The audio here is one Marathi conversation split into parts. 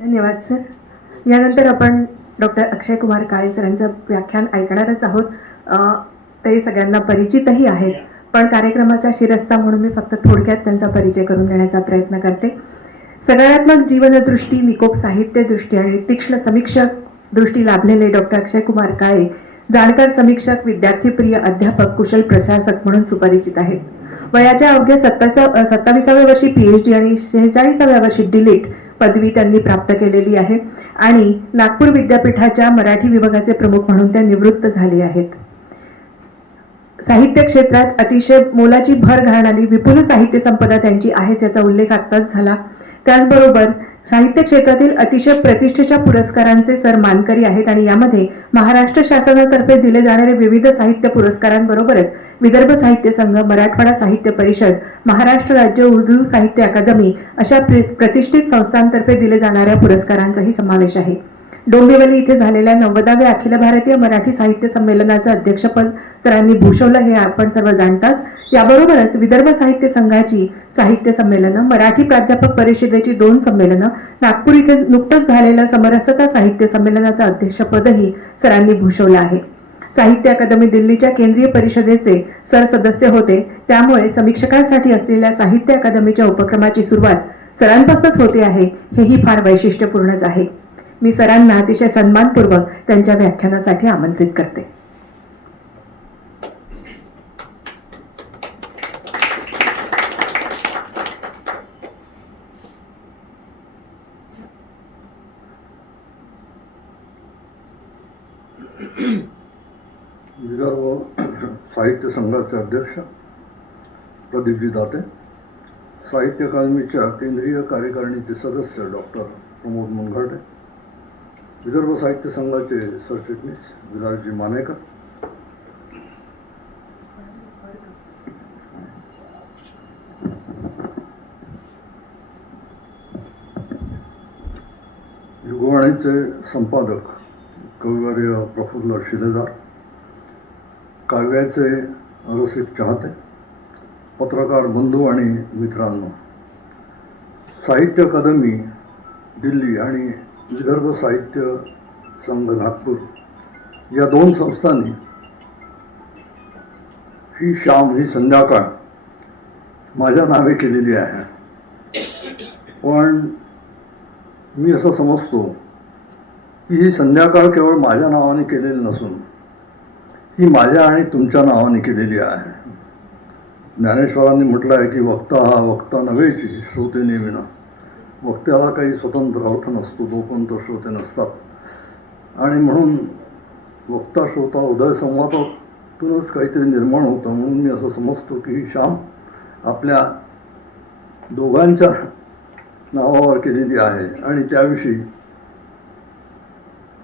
धन्यवाद सर. यानंतर आपण डॉक्टर अक्षय कुमार काळे सरांचं व्याख्यान ऐकणारच आहोत. ते सगळ्यांना परिचितही आहेत, पण कार्यक्रमाचा शिरस्ता म्हणून मी फक्त थोडक्यात त्यांचा परिचय करून देण्याचा प्रयत्न करते. सकारात्मक जीवनदृष्टी, निकोप साहित्यदृष्टी आणि तीक्ष्ण समीक्षक दृष्टी लाभलेले डॉक्टर अक्षय कुमार काळे जाणकार समीक्षक, विद्यार्थीप्रिय अध्यापक, कुशल प्रशासक म्हणून सुपरिचित आहेत. वयाच्या अवघ्या 27व्या वर्षी PhD आणि 46व्या वर्षी डिलीट पदवी त्यांनी प्राप्त केलेली आहे आणि नागपूर विद्यापीठाच्या मराठी विभागाचे प्रमुख म्हणून त्या निवृत्त झाले आहेत. साहित्य क्षेत्रात अतिशय मोलाची भर घालणारी विपुल साहित्य संपदा त्यांची आहे, याचा उल्लेख आत्ताच झाला. त्याचबरोबर साहित्य क्षेत्रातील अतिशय प्रतिष्ठेच्या पुरस्कारांचे सर मानकरी आहेत आणि यामध्ये महाराष्ट्र शासनातर्फे दिले जाणारे विविध साहित्य पुरस्कारांबरोबरच विदर्भ साहित्य संघ, मराठवाडा साहित्य परिषद, महाराष्ट्र राज्य उर्दू साहित्य अकादमी अशा प्रतिष्ठित संस्थांतर्फे दिले जाणाऱ्या पुरस्कारांचाही समावेश आहे. डोंबिवली इथे झालेल्या 90व्या अखिल भारतीय मराठी साहित्य संमेलनाचं अध्यक्षपद सरांनी भूषवलं हे आपण सर्व जाणताच. याबरोबरच विदर्भ साहित्य संघाची साहित्य संमेलनं, मराठी प्राध्यापक परिषदेची 2 संमेलनं, नागपूर इथे नुकतंच झालेलं समरसता साहित्य संमेलनाचं अध्यक्षपदही सरांनी भूषवलं आहे. साहित्य अकादमी दिल्लीच्या केंद्रीय परिषदेचे सर सदस्य होते, त्यामुळे समीक्षकांसाठी असलेल्या साहित्य अकादमीच्या उपक्रमाची सुरुवात सरांपासूनच होते आहे, हेही फार वैशिष्ट्यपूर्णच आहे. मी सरांना अतिशय सन्मानपूर्वक त्यांच्या व्याख्यानासाठी आमंत्रित करते. विदर्भ साहित्य संघाचे अध्यक्ष प्रदीपजी दाते, साहित्य अकादमीच्या केंद्रीय कार्यकारिणीचे सदस्य डॉक्टर प्रमोद मुनघाटे, विदर्भ साहित्य संघाचे सरचिटणीस विलासजी मानेकर, युगवाणीचे संपादक कविवर्य प्रफुल्ल शिलेदार, काव्याचे रसिक चाहते, पत्रकार बंधू आणि मित्रांनो, साहित्य अकादमी दिल्ली आणि विदर्भ साहित्य संघ नागपूर या 2 संस्थांनी ही शाम, ही संध्याकाळ माझ्या नावे केलेली आहे. पण मी असं समजतो की ही संध्याकाळ केवळ माझ्या नावाने केलेली नसून ही माझ्या आणि तुमच्या नावाने केलेली आहे. ज्ञानेश्वरांनी म्हटलं आहे की वक्ता हा वक्ता नव्हेची, श्रोते नेमिना. वक्त्याला काही स्वतंत्र अर्थ नसतो जोपर्यंत श्रोते नसतात, आणि म्हणून वक्ता श्रोता उदय संवादातूनच काहीतरी निर्माण होतं. म्हणून मी असं समजतो की ही शाम आपल्या दोघांच्या नावावर केलेली आहे आणि त्याविषयी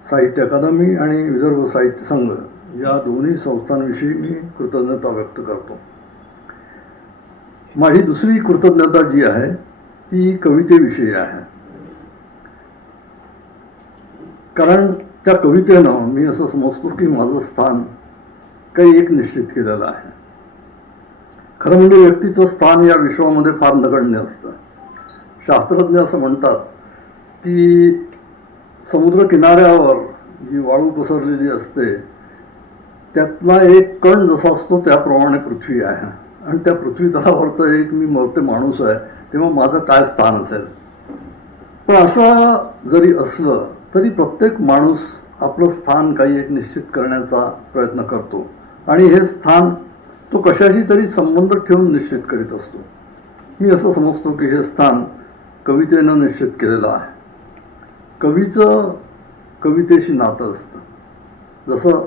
साहित्य अकादमी आणि विदर्भ साहित्य संघ या दोन्ही संस्थांविषयी मी कृतज्ञता व्यक्त करतो. माझी दुसरी कृतज्ञता जी आहे ती कवितेविषयी आहे, कारण त्या कवितेनं मी असं समजतो की माझं स्थान काही एक निश्चित केलेलं आहे. खरं म्हणजे व्यक्तीचं स्थान या विश्वामध्ये फार नगण्य असतं. शास्त्रज्ञ असं म्हणतात की समुद्र किनाऱ्यावर जी वाळू पसरलेली असते त्यातला एक कण जसा असतो त्याप्रमाणे पृथ्वी आहे, आणि त्या पृथ्वी तलावरचा एक मी मरते माणूस आहे, तेव्हा माझं काय स्थान असेल. पण असं जरी असलं तरी प्रत्येक माणूस आपलं स्थान काही एक निश्चित करण्याचा प्रयत्न करतो आणि हे स्थान तो कशाशी तरी संबंध ठेवून निश्चित करीत असतो. मी असं समजतो की हे स्थान कवितेनं निश्चित केलेलं आहे. कवीचं कवितेशी नातं असतं. जसं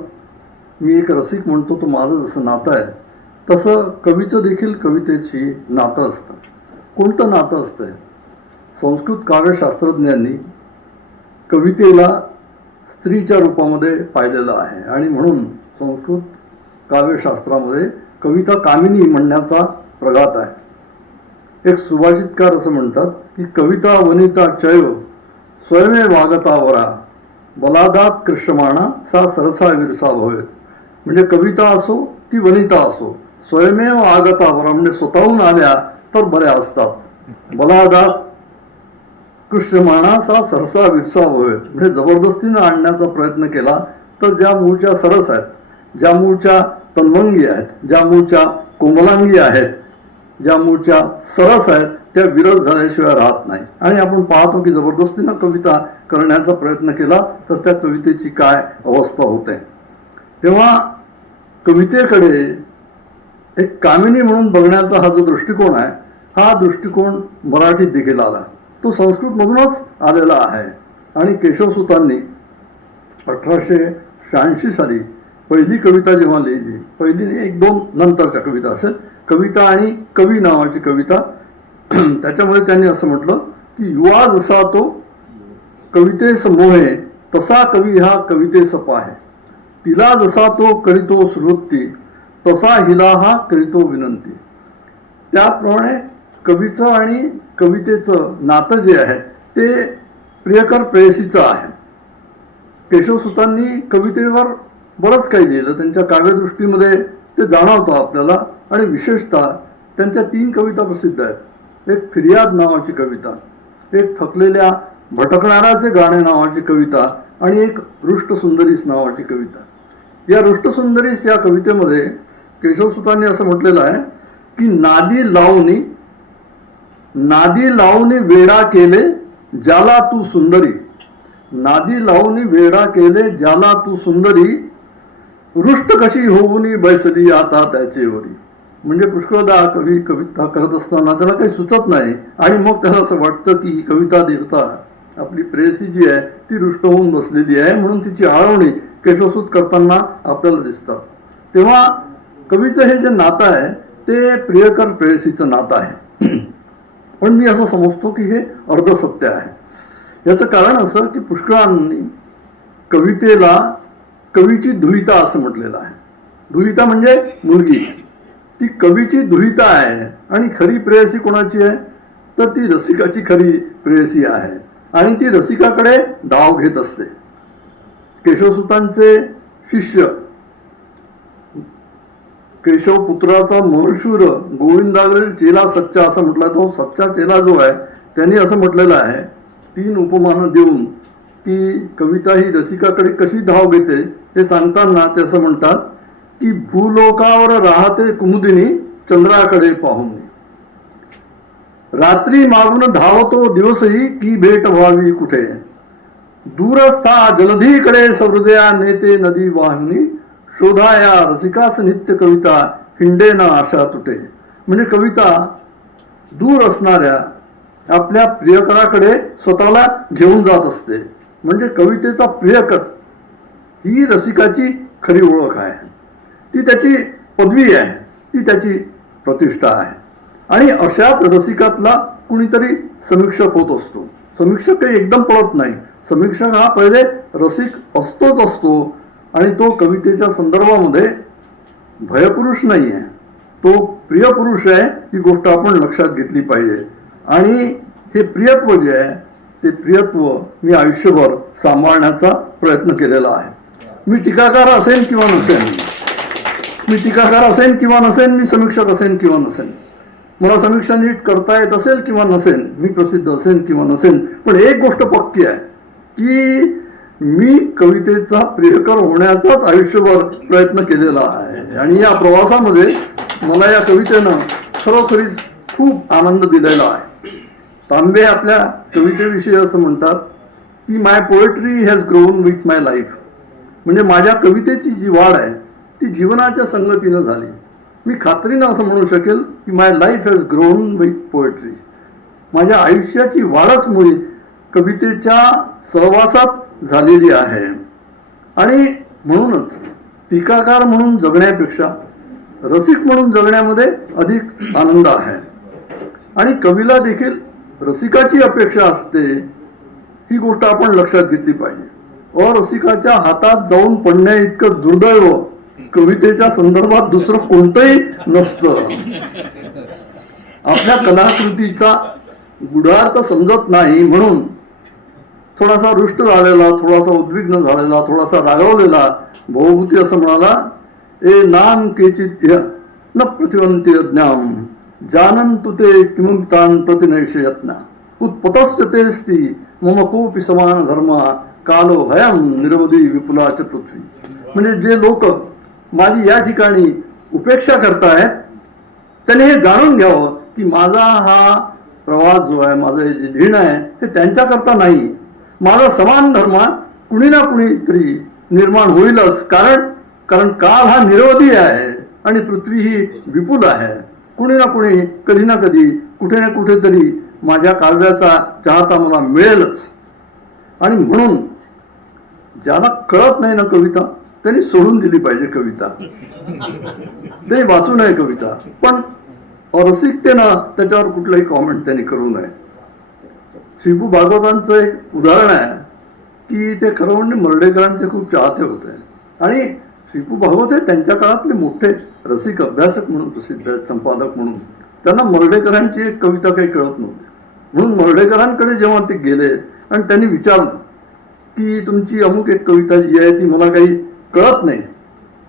मी एक रसिक म्हणतो तो माझं जसं नातं आहे, तसं कवीचं देखील कवितेची नातं असतं. कोणतं नातं असतं? संस्कृत काव्यशास्त्रज्ञांनी कवितेला स्त्रीच्या रूपामध्ये पाहिलेलं आहे आणि म्हणून संस्कृत काव्यशास्त्रामध्ये कविता कामिनी म्हणण्याचा प्रघात आहे. एक सुभाषितकार असं म्हणतात की कविता वनिता चयो स्वयमे वागतावरा बलादात कृष्यमाणा सा सरसा विरसा भवेत. म्हणजे कविता असो ती वनिता असो, स्वयमेव आगतावरा म्हणजे स्वतःहून आल्या तर बऱ्या असतात, बलादात कृष्णमाणाचा सरसा विरसा होय, म्हणजे जबरदस्तीनं आणण्याचा प्रयत्न केला तर ज्या मूळच्या सरस आहेत, ज्या मूळच्या तन्वंगी आहेत, ज्या मूळच्या कोमलांगी आहेत, ज्या मूळच्या सरस आहेत, त्या विरस झाल्याशिवाय राहत नाही. आणि आपण पाहतो की जबरदस्तीनं कविता करण्याचा प्रयत्न केला तर त्या कवितेची काय अवस्था होते. तेव्हा कवितेकडे एक कामिनी म्हणून बघण्याचा हा जो दृष्टिकोन आहे, हा दृष्टिकोन मराठीत देखील आला, तो संस्कृतमधूनच आलेला आहे. आणि केशवसुतांनी 1886 साली पहिली कविता जेव्हा लिहिली, पहिली एक दोन नंतरच्या कविता असेल, कविता आणि कवी नावाची कविता, त्याच्यामध्ये त्यांनी असं म्हटलं की युवा जसा तो कवितेस मोहे, तसा कवी हा कवितेस पाहे, तिला जसा तो करीतो सुवृत्ती, तसा हिला हा करीतो विनंती. त्याप्रमाणे कवीचं आणि कवितेचं नातं जे आहे ते प्रियकर प्रेयसीचं आहे. केशवसुतांनी कवितेवर बरंच काही लिहिलं, त्यांच्या काव्यदृष्टीमध्ये ते जाणवतं आपल्याला. आणि विशेषतः त्यांच्या 3 कविता प्रसिद्ध आहेत. एक फिर्याद नावाची कविता, एक थकलेल्या भटकणाराचे गाणे नावाची कविता, आणि एक रुष्टसुंदरीस नावाची कविता. या रुष्टसुंदरीस या कवितेमध्ये केशवसुतांनी असं म्हटलेलं आहे की नादी लावून वेडा केले ज्याला तू सुंदरी, नादी लावून वेडा केले ज्याला तू सुंदरी, रुष्ट कशी होऊन बैसली आता त्याचेवरी. म्हणजे पुष्कळदा कवी कविता करत असताना त्याला काही सुचत नाही आणि मग त्याला असं वाटतं की ही कविता देवता आपली प्रेयसी जी आहे ती रुष्ट होऊन बसलेली आहे, म्हणून तिची आळवणी केशवसूत करताना आपल्याला दिसतात. तेव्हा कवीचं हे जे नातं आहे ते प्रियकर प्रेयसीचं नातं आहे. पण मी असं समजतो की हे अर्धसत्य आहे. याचं कारण असं की पुष्कळांनी कवितेला कवीची दुहिता असं म्हटलेलं आहे. दुहिता म्हणजे मुलगी, ती कवीची दुहिता आहे. आणि खरी प्रेयसी कोणाची आहे तर ती रसिकाची खरी प्रेयसी आहे आणि ती रसिकाकडे धाव घेत असते. केशवसुतांचे शिष्य केशवपुत्राचा महशूर गोविंदावरील चेला सच्चा असं म्हटलं. तो सच्चा चेला जो आहे त्यांनी असं म्हटलेलं आहे 3 उपमानं देऊन की कविता ही रसिकाकडे कशी धाव घेते हे सांगताना ते असं म्हणतात की भूलोकावर राहते कुमुदिनी चंद्राकडे पाहून, रात्री मागून धावतो दिवसही की भेट व्हावी कुठे, दूरस्था जलधीकडे सहृदया नेते नदी वाहिनी, शोधाया रसिकास नित्य कविता हिंडे ना आशा तुटे. म्हणजे कविता दूर असणाऱ्या आपल्या प्रियकराकडे स्वतःला घेऊन जात असते. म्हणजे कवितेचा प्रियकर ही रसिकाची खरी ओळख आहे, ती त्याची पदवी आहे, ती त्याची प्रतिष्ठा आहे. आणि अशाच रसिकातला कुणीतरी समीक्षक होत असतो. समीक्षक काही एकदम पळत नाही. समीक्षक हा पहिले रसिक असतोच असतो आणि तो कवितेच्या संदर्भामध्ये भयपुरुष नाही आहे, तो प्रियपुरुष आहे. ही गोष्ट आपण लक्षात घेतली पाहिजे. आणि हे प्रियत्व जे आहे ते प्रियत्व मी आयुष्यभर सांभाळण्याचा प्रयत्न केलेला आहे. मी टीकाकार असेन किंवा नसेन, मी टीकाकार असेन किंवा नसेन, मी समीक्षक असेन किंवा नसेन, मला समीक्षा नीट करता येत असेल किंवा नसेल, मी प्रसिद्ध असेन किंवा नसेन, पण एक गोष्ट पक्की आहे की मी कवितेचा प्रियकर होण्याचाच आयुष्यभर प्रयत्न केलेला आहे. आणि या प्रवासामध्ये मला या कवितेनं खरोखरीच खूप आनंद दिलेला आहे. तांबे आपल्या कवितेविषयी असं म्हणतात की my poetry has grown with my life. म्हणजे माझ्या कवितेची जी वाढ आहे ती जीवनाच्या संगतीनं झाली. मी खात्रीनं असं म्हणू शकेल की my life has grown with poetry. माझ्या आयुष्याची वाढच मुळी कवितेच्या सहवासात झालेली आहे. आणि म्हणूनच टीकाकार म्हणून जगण्यापेक्षा रसिक म्हणून जगण्यामध्ये अधिक आनंद आहे. आणि कवीला देखील रसिकाची अपेक्षा असते, ही गोष्ट आपण लक्षात घेतली पाहिजे. अरसिकाच्या हातात जाऊन पडण्या इतकं दुर्दैव कवितेच्या संदर्भात दुसरं कोणतंही नसतं. आपल्या कलाकृतीचा गुढार्थ समजत नाही म्हणून थोडासा रुष्ट झालेला, थोडासा उद्विग्न झालेला, थोडासा रागावलेला भवभूती असं म्हणाला, ए नाम केचित्य न प्रतिवंती ज्ञान जानन तुते किमुक्तान प्रतिनैष यत्ना. उत्पतस्य तेस्ति मम कोपी समान धर्म कालो भयम निरवधी विपुलाच पृथ्वी. म्हणजे जे लोक माझी या ठिकाणी उपेक्षा करतायत त्यांनी हे जाणून घ्यावं की माझा हा प्रवास जो आहे, माझं हे जे लिहिणं आहे ते त्यांच्याकरता नाही. माझा समान धर्म कुणी ना कुणीतरी निर्माण होईलच, कारण काल हा निरवधी आहे आणि पृथ्वी ही विपुल आहे. कुणी ना कुणी कधी ना कधी कुठे ना कुठेतरी माझ्या काव्याचा चाहता मला मिळेलच. आणि म्हणून ज्याला कळत नाही ना कविता त्यांनी सोडून दिली पाहिजे कविता, ते वाचू नये कविता. पण रसिकतेनं त्याच्यावर कुठलाही कॉमेंट त्यांनी करू नये. श्रीपू भागवतांचं एक उदाहरण आहे की ते खरं म्हणजे मर्ढेकरांचे खूप चाहते होते आणि श्रीपू भागवत हे त्यांच्या काळातले मोठे रसिक अभ्यासक म्हणून प्रसिद्ध आहेत, संपादक म्हणून. त्यांना मर्ढेकरांची एक कविता काही कळत नव्हती. म्हणून मर्ढेकरांकडे जेव्हा ते गेले आणि त्यांनी विचारलं की तुमची अमुक एक कविता जी आहे ती मला काही कळत नाही,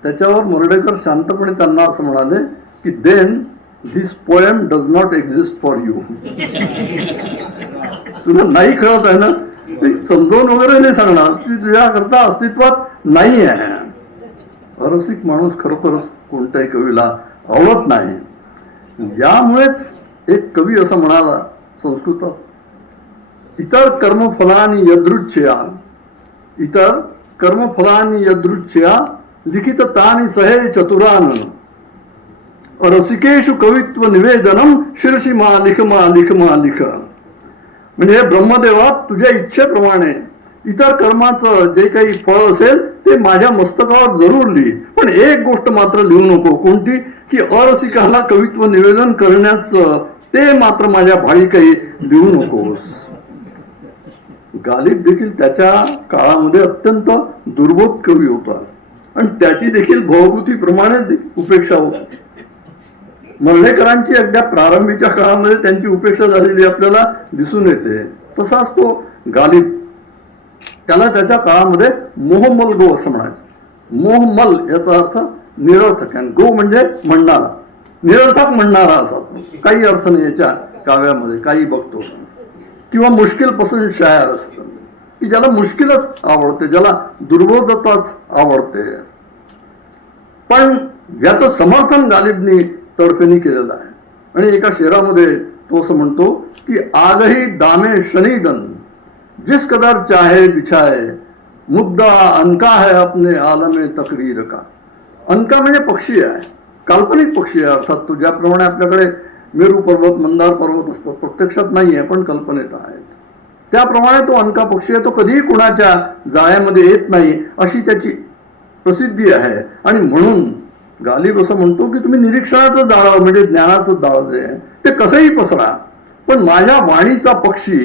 त्याच्यावर मर्ढेकर शांतपणे त्यांना असं म्हणाले की then this poem does not exist for you. तुला नाही कळत आहे ना, ते समजावून वगैरे नाही सांगणार, ती तुझ्याकरता अस्तित्वात नाही आहे. अरसिक माणूस खरोखरच कोणत्याही कवीला आवडत नाही. यामुळेच एक कवी असं म्हणाला संस्कृतात, इतर कर्मफलानी यदृच्छया, इतर कर्मफलानी यदृच्छया लिखित तानि सहे चतुरान रसिकेशु कवित्व निवेदनम शिरशी मा लिख मा लिख मा लिख. म्हणजे ब्रह्मदेवा तुझ्या इच्छेप्रमाणे इतर कर्माचं जे काही फळ असेल ते माझ्या मस्तकावर जरूर लिही, पण एक गोष्ट मात्र लिहू नको. कोणती? की अरसिकाला कवित्व निवेदन करण्याचं ते मात्र माझ्या भाळी काही लिहू नकोस. गालिब देखील त्याच्या काळामध्ये अत्यंत दुर्बोध कवी होता आणि त्याची देखील भवभूतीप्रमाणे उपेक्षा होती. मर्ढेकरांची अगदी प्रारंभीच्या काळामध्ये त्यांची उपेक्षा झालेली आपल्याला दिसून येते. तसाच तो गालिब, त्याला त्याच्या काळामध्ये मोहमल गो असं म्हणायचं. मोहमल याचा अर्थ निरर्थक, आणि गो म्हणजे म्हणणारा, निरर्थक म्हणणारा असा. काही अर्थ नाही याच्या काव्यामध्ये, काही बघतो. किंवा मुश्किल पसंत शायर असतं की ज्याला मुश्किलच आवडते, ज्याला दुर्बोधताच आवडते. पण याचं समर्थन गालिबनी तडफेनी केलेलं आहे. आणि एका शेरामध्ये तो असं म्हणतो की आगही दामे शनिदन जिस कदर चाहे बिछाए मुद्दा अनका है अपने आलमे तकरीर का. अनका म्हणजे पक्षी आहे, काल्पनिक पक्षी आहे. अर्थात तो ज्याप्रमाणे आपल्याकडे मेरू पर्वत, मंदार पर्वत असतात, प्रत्यक्षात नाही आहे पण कल्पनेत आहेत, त्याप्रमाणे तो अनका पक्षी आहे. तो कधीही कुणाच्या जाळ्यामध्ये येत नाही अशी त्याची प्रसिद्धी आहे. आणि म्हणून गालिब असं म्हणतो की तुम्ही निरीक्षणाचं जाळं म्हणजे ज्ञानाचं जाळं जे आहे ते कसंही पसरा, पण माझ्या वाणीचा पक्षी,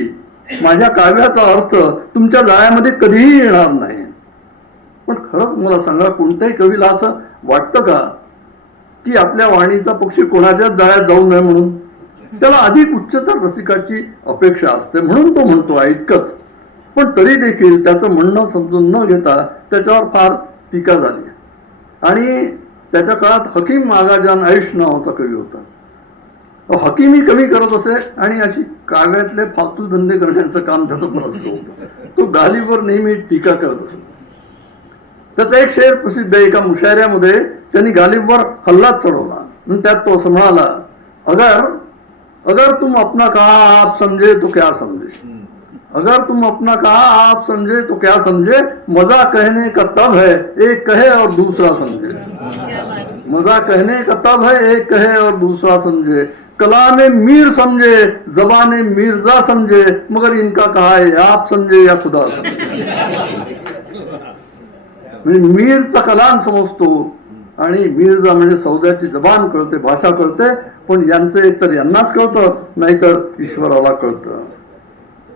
माझ्या काव्याचा अर्थ तुमच्या जाळ्यामध्ये कधीही येणार नाही. पण खरंच मला सांगा, कोणत्याही कवीला असं वाटतं का की आपल्या वाणीचा पक्षी कोणाच्याच जाळ्यात जाऊ नये म्हणून? त्याला अधिक उच्चतर रसिकाची अपेक्षा असते, म्हणून तो म्हणतो आहे इतकंच. पण तरी देखील त्याचं म्हणणं समजून न घेता त्याच्यावर फार टीका झाली. आणि त्याच्या काळात हकीम आगाजान ऐश नावाचा कवी होता. हकीमी कमी करत असे आणि अशी काव्यातले फालतू धंदे करण्याचं काम त्याचं प्रसिद्ध होतं. तो गालिबवर नेहमी टीका करत असे. त्याचा एक शेर प्रसिद्ध आहे. एका मुशायऱ्यामध्ये त्यांनी गालिबवर हल्लाच चढवला. त्यात तो असं म्हणाला, अगर तुम अपना कहा आप समझे तो क्या समझे, अगर तुम अपना कहा आप समझे तो क्या समझे, मजा कहने का तब है एक कहे और दूसरा समझे. मजा कहने का तब है एक कहे और दूसरा समझे, कलामे मीर समझे जबाने मिर्जा समझे, मगर इनका कहा है आप समझे या खुदा समझे. मीरचा कलाम समजतो आणि मिर्जा म्हणजे सौद्याची जबान कळते, भाषा कळते, पण यांचं एकतर यांनाच कळतं नाहीतर ईश्वराला कळतं.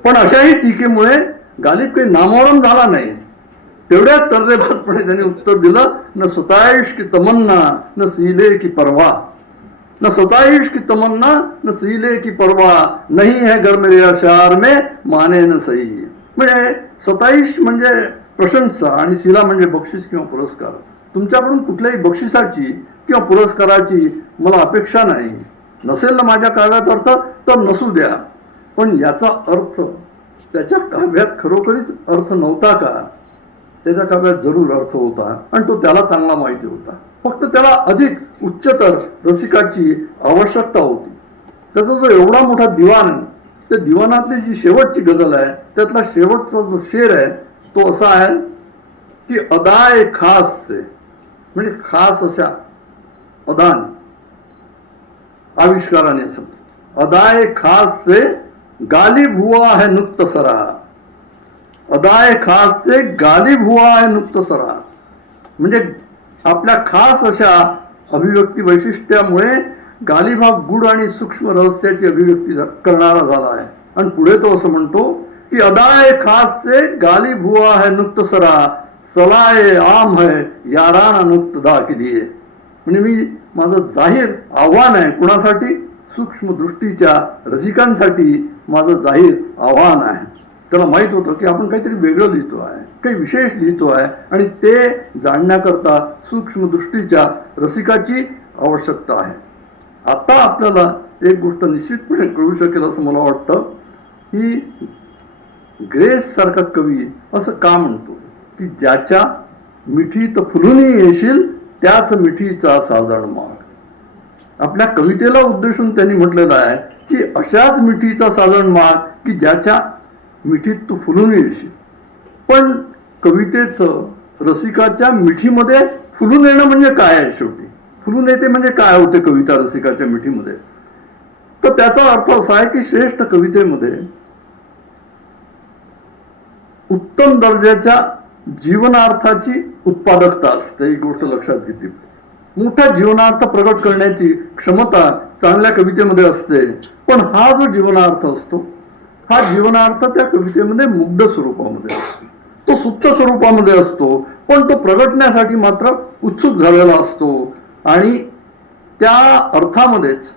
पण अशाही टीकेमुळे गालिब काही नामोहरम झाला नाही. तेवढ्याच तर्रेबाजपणे त्यांनी उत्तर दिलं, न सताइश की तमन्ना न सीले की परवा, न सताइश की तमन्ना न सीले की परवा, नहीं है घर मेरे अशार में माने न सही. म्हणजे सताइश म्हणजे प्रशंसा आणि सीला म्हणजे बक्षीस किंवा पुरस्कार. तुमच्याकडून कुठल्याही बक्षिसाची किंवा पुरस्काराची मला अपेक्षा नाही. नसेल ना माझ्या काव्यात अर्थ तर नसू द्या, पण याचा अर्थ त्याच्या काव्यात खरोखरीच अर्थ नव्हता का? त्याच्या काव्यात जरूर अर्थ होता आणि तो त्याला चांगला माहिती होता. फक्त त्याला अधिक उच्चतर रसिकाची आवश्यकता होती. त्याचा जो एवढा मोठा दिवाण आहे, त्या दिवाणातली जी शेवटची गझल आहे त्यातला शेवटचा जो शेर आहे तो असा आहे की अदाए खास से, म्हणजे खास अशा अदान आविष्काराने असं, अदाए खास से गालिब हुआ है नुक्त सरा, अदाए खास से गालिब हुआ है नुक्त सरा, म्हणजे आपल्या खास अशा अभिव्यक्ती वैशिष्ट्यामुळे गालिब हा गूढ आणि सूक्ष्म रहस्याची अभिव्यक्ती करणारा झाला आहे. आणि पुढे तो असं म्हणतो की अदाए खास से गालिब हुआ है नुक्त सरा, सलाए आम है याराना नुक्त दा के लिए, म्हणजे मी माझं जाहीर आव्हान आहे कुणासाठी? सूक्ष्म दृष्टीच्या रसिकांसाठी माझं जाहीर आव्हान आहे. त्याला माहित होतं की आपण काहीतरी वेगळं लिहितो आहे, काही विशेष लिहितो आहे आणि ते जाणण्याकरता सूक्ष्म दृष्टीच्या रसिकाची आवश्यकता आहे. आता आपल्याला एक गोष्ट निश्चितपणे कळू शकेल असं मला वाटतं की ग्रेस सारखा कवी असं का म्हणतो की ज्याच्या मिठीत फुलून येशील त्याच मिठीचा साजण माग. आपल्या कवितेला उद्देशून त्यांनी म्हटलेलं आहे की अशाच मिठीचा साजण माग की ज्याच्या मिठीत तू फुलून येशील. पण कवितेचं रसिकाच्या मिठीमध्ये फुलून येणं म्हणजे काय आहे? शेवटी फुलून येते म्हणजे काय होते कविता रसिकाच्या मिठीमध्ये? तर त्याचा अर्थ असा आहे की श्रेष्ठ कवितेमध्ये उत्तम दर्जाच्या जीवनार्थाची उत्पादकता असते. ही गोष्ट लक्षात घेतली. मोठा जीवनार्थ प्रगट करण्याची क्षमता चांगल्या कवितेमध्ये असते. पण हा जो जीवनार्थ असतो, हा जीवनार्थ त्या कवितेमध्ये मुग्ध स्वरूपामध्ये असतो, तो सुप्त स्वरूपामध्ये असतो, पण तो प्रगटण्यासाठी मात्र उत्सुक झालेला असतो. आणि त्या अर्थामध्येच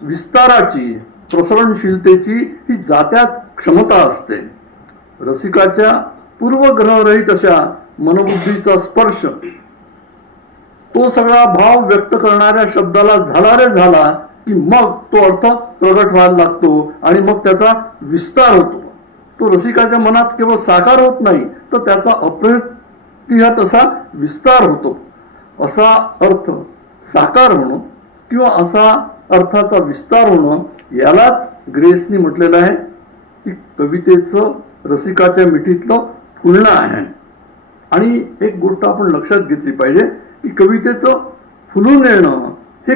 विस्ताराची, प्रसरणशीलतेची ही जात्यात क्षमता असते. रसिकाच्या पूर्वग्रहरहित अशा मनबुद्धीचा स्पर्श तो सगळा भाव व्यक्त करणाऱ्या शब्दाला झाला रे झाला की मग तो अर्थ प्रगट व्हायला लागतो आणि मग त्याचा विस्तार होतो. तो रसिकाच्या मनात केवळ साकार होत नाही तर त्याचा अप्रतिहत असा विस्तार होतो. असा अर्थ साकार होणं किंवा असा अर्थाचा विस्तार होणं यालाच ग्रेसनी म्हटलेलं आहे की कवितेचं रसिकाच्या मिठीतलं फुलणं आहे. आणि एक गोष्ट आपण लक्षात घेतली पाहिजे की कवितेचं फुलून येणं हे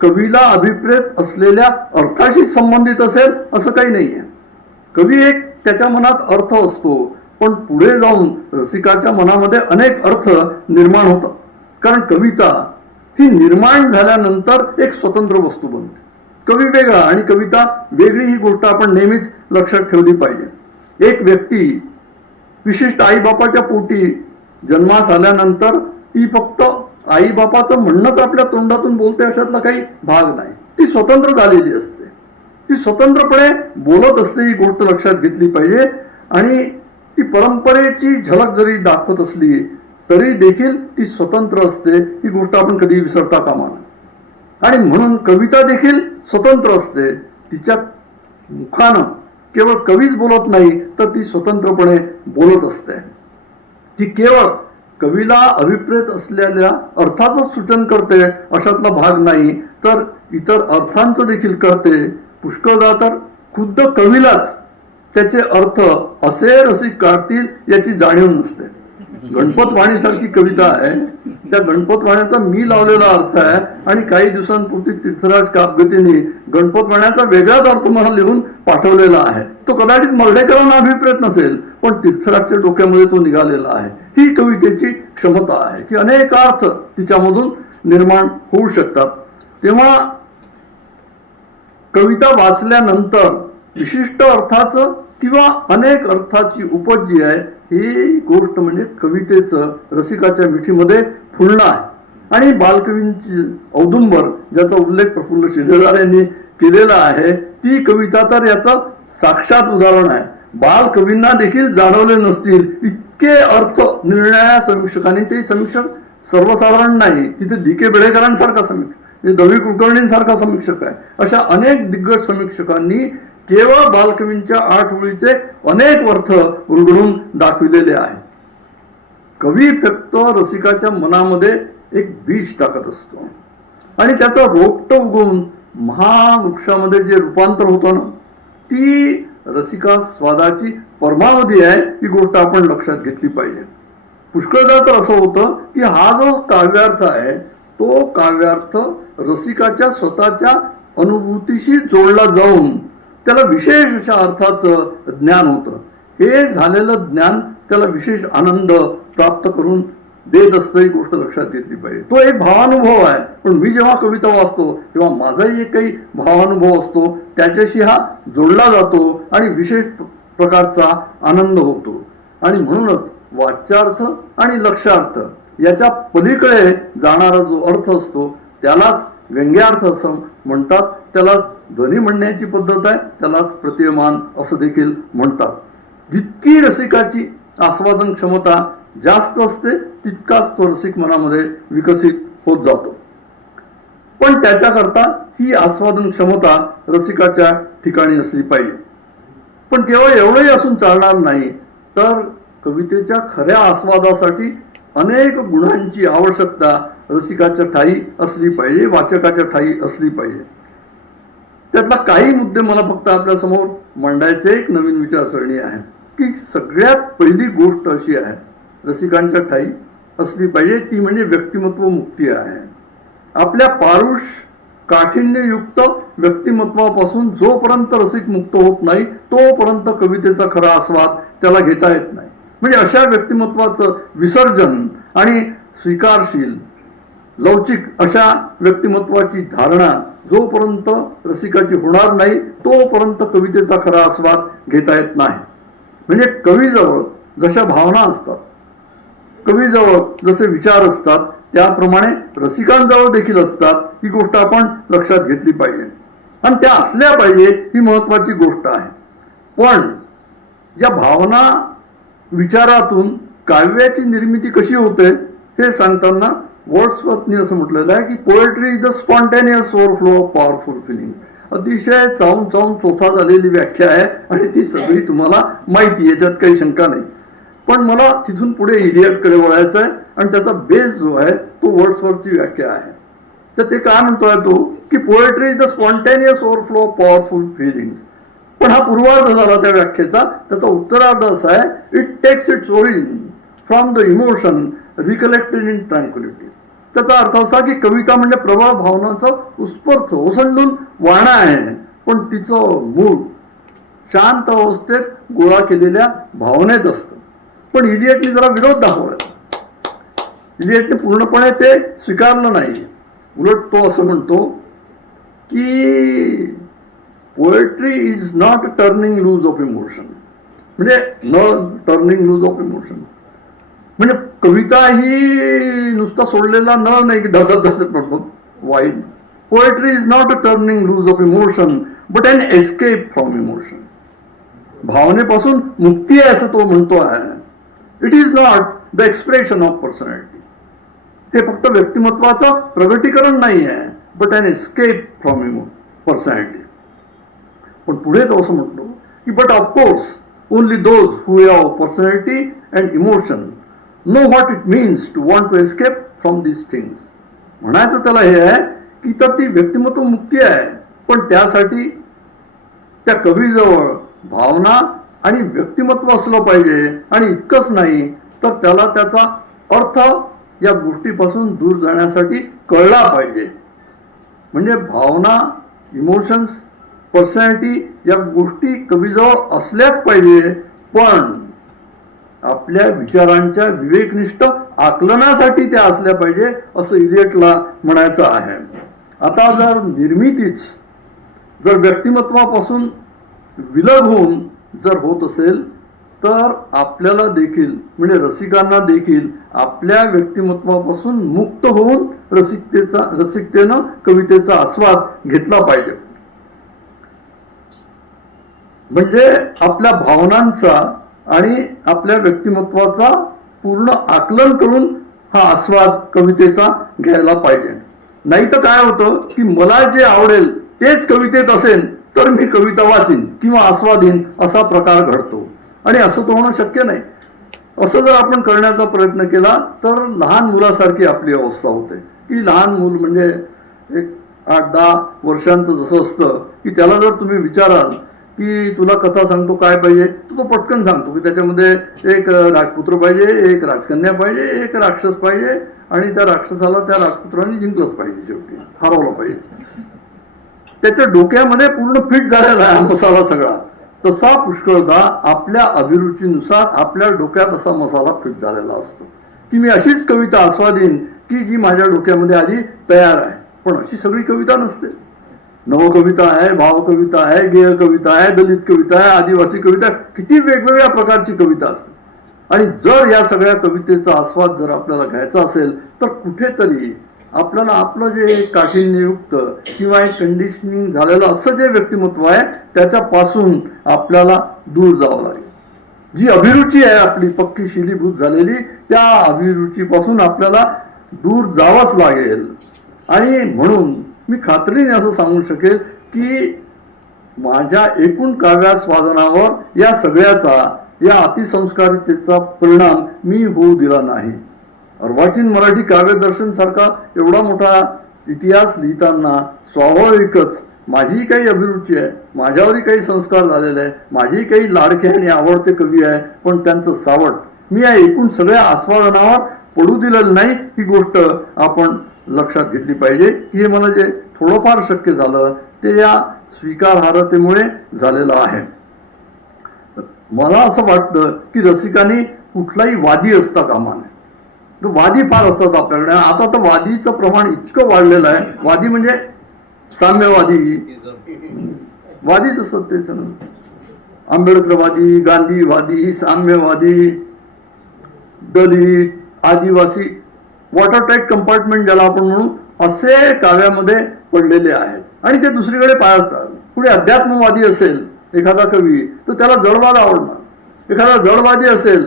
कवीला अभिप्रेत असलेल्या अर्थाशी संबंधित असेल असं काही नाही आहे. कवी एक त्याच्या मनात अर्थ असतो, पण पुढे जाऊन रसिकाच्या मनामध्ये अनेक अर्थ निर्माण होतात. कारण कविता ही निर्माण झाल्यानंतर एक स्वतंत्र वस्तू बनते. कवी वेगळा आणि कविता वेगळी ही गोष्ट आपण नेहमीच लक्षात ठेवली पाहिजे. एक व्यक्ती विशिष्ट आईबापाच्या पोटी जन्मास आल्यानंतर ती फक्त आईबापाचं म्हणणंच आपल्या तोंडातून बोलते अशातला काही भाग नाही. ती स्वतंत्र झालेली असते, ती स्वतंत्रपणे बोलत असते. ही गोष्ट लक्षात घेतली पाहिजे. आणि ती परंपरेची झलक जरी दाखवत असली तरी देखील ती स्वतंत्र असते. ही गोष्ट आपण कधी विसरता कामा नये. आणि म्हणून कविता देखील स्वतंत्र असते. तिच्या मुखानं केवळ कवीच बोलत नाही तर ती स्वतंत्रपणे बोलत असते. ती केवळ कवीला अभिप्रेत असलेल्या अर्थाचं सूचन करते अशातला भाग नाही तर इतर अर्थांचं देखील करते. पुष्कळदा तर खुद्द कवीलाच त्याचे अर्थ असे रसिक काढतील याची जाणीव नसते. गणपत वाणीसारखी कविता आहे, त्या गणपत वाण्याचा मी लावलेला अर्थ आहे आणि काही दिवसांपूर्वी तीर्थराज काव्यतेने गणपत वाण्याचा वेगळाच अर्थ मला लिहून पाठवलेला आहे. तो कदाचित मर्ढेकरांना अभिप्रेत नसेल पण तीर्थराजच्या डोक्यामध्ये तो निघालेला आहे. ही कवितेची क्षमता आहे की अनेक अर्थ तिच्यामधून निर्माण होऊ शकतात. तेव्हा कविता वाचल्यानंतर विशिष्ट अर्थाचं किंवा अनेक अर्थाची उपज जी आहे ही गोष्ट म्हणजे कवितेचं रसिकाच्या मिठीमध्ये फुलणं आहे. आणि बालकवींची औदुंबर ज्याचा उल्लेख प्रफुल्ल शिलेदार यांनी केलेला आहे ती कविता तर याचं साक्षात उदाहरण आहे. बालकवींना देखील जाणवले नसतील इतके अर्थ निर्णया समीक्षकांनी. ते समीक्षक सर्वसाधारण नाही, तिथे डी.के. बेडेकरांसारखा समीक्षक, दवी कुलकर्णींसारखा समीक्षक आहे. अशा अनेक दिग्गज समीक्षकांनी केवळ बालकवींच्या 8 ओळीचे अनेक अर्थ उलगडून दाखविलेले आहे. कवी फक्त रसिकाच्या मनामध्ये एक बीज टाकत असतो आणि त्याचं रोपटं उगवून महावृक्षामध्ये जे रूपांतर होतं ना, ती रसिका स्वादाची परमावधी आहे. ही गोष्ट आपण लक्षात घेतली पाहिजे. पुष्कळदा तर असं होतं की हा जो काव्यार्थ आहे तो काव्यार्थ रसिकाच्या स्वतःच्या अनुभूतीशी जोडला जाऊन त्याला विशेष अशा अर्थाचं ज्ञान होतं. हे झालेलं ज्ञान त्याला विशेष आनंद प्राप्त करून देत असतं. ही गोष्ट लक्षात घेतली पाहिजे. तो एक भावानुभव आहे. पण मी जेव्हा कविता वाचतो तेव्हा माझाही एक काही भावानुभव असतो, त्याच्याशी हा जोडला जातो आणि विशेष प्रकारचा आनंद होतो. आणि म्हणूनच वाच्यार्थ आणि लक्ष्यार्थ याच्या पलीकडे जाणारा जो अर्थ असतो त्यालाच व्यंग्यार्थ असं म्हणतात. त्यालाच ध्वनी म्हणण्याची पद्धत आहे, त्यालाच प्रतीयमान असं देखील म्हणतात. जितकी रसिकाची आस्वादन क्षमता जास्त असते तितकाच तो रसिक मनामध्ये विकसित होत जातो. पण त्याच्याकरता ही आस्वादन क्षमता रसिकाच्या ठिकाणी असली पाहिजे. पण केवळ एवढंही असून चालणार नाही, तर कवितेच्या खऱ्या आस्वादासाठी अनेक गुणांची आवश्यकता रसिकाच्या ठायी असली पाहिजे, वाचकाच्या ठायी असली पाहिजे. त्यातला काही मुद्दे मला फक्त आपल्या समोर मांडायचे. एक नवीन विचारसरणी आहे की सगळ्यात पहिली गोष्ट अशी आहे रसिकांच्या ठायी असली पाहिजे, ती म्हणजे व्यक्तिमत्व मुक्ती आहे. आपल्या पारुष काठिण्ययुक्त व्यक्तिमत्वापासून जोपर्यंत रसिक मुक्त होत नाही तोपर्यंत कवितेचा खरा आस्वाद त्याला घेता येत नाही. म्हणजे अशा व्यक्तिमत्वाचं विसर्जन आणि स्वीकारशील लवचिक अशा व्यक्तिमत्वाची धारणा जोपर्यंत रसिकाची होणार नाही तोपर्यंत कवितेचा खरा आस्वाद घेता येत नाही. म्हणजे कवीजवळ जशा भावना असतात, कवीजवळ जसे विचार असतात, त्याप्रमाणे रसिकांजवळ देखील असतात. ही गोष्ट आपण लक्षात घेतली पाहिजे आणि त्या असल्या पाहिजे, ही महत्वाची गोष्ट आहे. पण या भावना विचारातून काव्याची निर्मिती कशी होते हे सांगताना वर्ड्सवर्थनी असं म्हटलेलं आहे की poetry is the spontaneous overflow of powerful feeling. अतिशय चावून चावून चोथा झालेली व्याख्या आहे आणि ती सगळी तुम्हाला माहिती, याच्यात काही शंका नाही. पण मला तिथून पुढे इलियटकडे वळायचं आहे आणि त्याचा बेस जो आहे तो वर्ड्सवर्थची व्याख्या आहे. तर ते काय म्हणतोय तो की poetry is the spontaneous overflow of powerful feeling. पण हा पूर्वार्ध झाला त्या व्याख्येचा. त्याचा उत्तरार्ध असा आहे, it takes its origin from the emotion recollected in tranquillity. त्याचा अर्थ असा की कविता म्हणजे प्रबळ भावनाचं उत्स्फूर्त ओसंडून वाहणं आहे, पण तिचं मूळ शांत अवस्थेत गोळा केलेल्या भावनेत असतं. पण इलियटने जरा विरोध दाखवला. इलियटने पूर्णपणे ते स्वीकारलं नाही. उलट तो असं म्हणतो की poetry is not turning loose of emotion. म्हणजे न टर्निंग लूज ऑफ इमोशन म्हणजे कविता ही नुसता सोडलेला न नाही की धडधड वाईन. Poetry is not a turning loose of emotion but an escape from emotion. भावनेपासून मुक्ती आहे असं तो म्हणतो आहे. It is not the expression of personality. ते फक्त व्यक्तिमत्वाचं प्रगटीकरण नाही आहे, but an escape from personality. पण पुढे तो असं म्हणतो की but of course only those who have personality and emotion know what it means to want to escape from this things. म्हणायचं त्याला हे आहे की तर ती व्यक्तिमत्व मुक्ती आहे, पण त्यासाठी त्या कवीजवळ भावना आणि व्यक्तिमत्व असलं पाहिजे. आणि इतकंच नाही तर त्याला त्याचा अर्थ या गोष्टीपासून दूर जाण्यासाठी कळला पाहिजे. म्हणजे भावना, इमोशन्स, पर्सनॅलिटी या गोष्टी कवीजवळ असल्याच पाहिजे, पण आपल्या विचारांच्या विवेकनिष्ठ आकलनासाठी त्या असल्या पाहिजे असं इलियटला म्हणायचं आहे. आता जर निर्मितीच जर व्यक्तिमत्वापासून विलग होऊन जर होत असेल तर आपल्याला देखील म्हणजे रसिकांना देखील आपल्या व्यक्तिमत्वापासून मुक्त होऊन रसिकतेनं कवितेचा आस्वाद घेतला पाहिजे. म्हणजे आपल्या भावनांचा आणि आपल्या व्यक्तिमत्वाचा पूर्ण आकलन करून हा आस्वाद कवितेचा घ्यायला पाहिजे. नाही तर काय होतं की मला जे आवडेल तेच कवितेत असेल तर मी कविता वाचीन किंवा आस्वादीन असा प्रकार घडतो. आणि असं तर होणं शक्य नाही. असं जर आपण करण्याचा प्रयत्न केला तर लहान मुलासारखी आपली अवस्था होते, की लहान मूल म्हणजे एक 8-10 वर्षांचं जसं असतं की त्याला जर तुम्ही विचाराल की तुला कथा सांगतो काय पाहिजे, तर तो पटकन सांगतो की त्याच्यामध्ये एक राजपुत्र पाहिजे, एक राजकन्या पाहिजे, एक राक्षस पाहिजे आणि त्या राक्षसाला त्या राजपुत्राने जिंकलंच पाहिजे, शेवटी हरवलं पाहिजे. त्याच्या डोक्यामध्ये पूर्ण फिट झालेला आहे मसाला सगळा. तसा पुष्कळदा आपल्या अभिरुचीनुसार आपल्या डोक्यात असा मसाला फिट झालेला असतो की मी अशीच कविता आस्वादीन की जी माझ्या डोक्यामध्ये आधी तयार आहे. पण अशी सगळी कविता नसते. नवकविता आहे, भावकविता आहे, गेय कविता आहे, दलित कविता आहे, आदिवासी कविता, किती वेगवेगळ्या प्रकारची कविता असते. आणि जर या सगळ्या कवितेचा आस्वाद जर आपल्याला घ्यायचा असेल तर कुठेतरी आपल्याला आपलं जे काठिण्ययुक्त किंवा एक कंडिशनिंग झालेलं असं जे व्यक्तिमत्व आहे त्याच्यापासून आपल्याला दूर जावं लागेल. जी अभिरुची आहे आपली पक्की शिलीभूत झालेली, त्या अभिरुचीपासून आपल्याला दूर जावंच लागेल. आणि म्हणून मी खात्रीने असं सांगू शकेल की माझ्या एकूण काव्यास्वादनावर या सगळ्याचा, या अतिसंस्कारितेचा परिणाम मी होऊ दिला नाही. अर्वाचीन मराठी काव्यदर्शन सारखा एवढा मोठा इतिहास लिहिताना स्वाभाविकच माझी काही अभिरुची आहे, माझ्यावरही काही संस्कार झालेले आहे, माझी काही लाडके आणि आवडते कवी आहे, पण त्यांचं सावट मी या एकूण सगळ्या आस्वादनावर पडू दिलेलं नाही. ही गोष्ट आपण लक्षात घेतली पाहिजे की हे मला जे थोडंफार शक्य झालं ते या स्वीकारार्हतेमुळे झालेलं आहे. मला असं वाटतं की रसिकांनी कुठलाही वादी असता कामा नये. वादी फार असतात आपल्याकडे. आता तर वादीचं प्रमाण इतकं वाढलेलं आहे. वादी म्हणजे साम्यवादी, वादीच असतात तेच, आंबेडकरवादी, गांधीवादी, साम्यवादी, दलित, आदिवासी, वॉटर टाईट कंपार्टमेंट ज्याला आपण म्हणू, असे काव्यामध्ये पडलेले आहेत. आणि ते दुसरीकडे पाळतात. पुढे अध्यात्मवादी असेल एखादा कवी तर त्याला जडवाद आवडणार. एखादा जडवादी असेल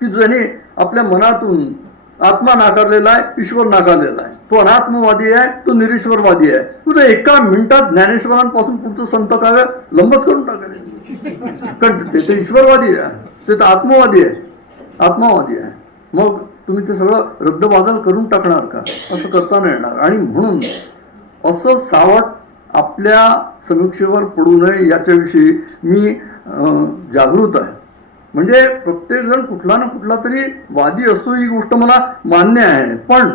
की ज्याने आपल्या मनातून आत्मा नाकारलेला आहे, ईश्वर नाकारलेला आहे, तो अनात्मवादी आहे, तो निरीश्वरवादी आहे. तुझं एका मिनिटात ज्ञानेश्वरांपासून पुढचं संत काव्य लंबच करून टाकेल. कारण ते ईश्वरवादी आहे, ते तर आत्मवादी आहे, आत्मावादी आहे. मग तुम्ही ते सगळं रद्दबादल करून टाकणार का? असं करता नाही येणार. आणि म्हणून असं सावट आपल्या समीक्षेवर पडू नये याच्याविषयी मी जागृत आहे. म्हणजे प्रत्येकजण कुठला ना कुठला तरी वादी असतो, ही गोष्ट मला मान्य आहे. पण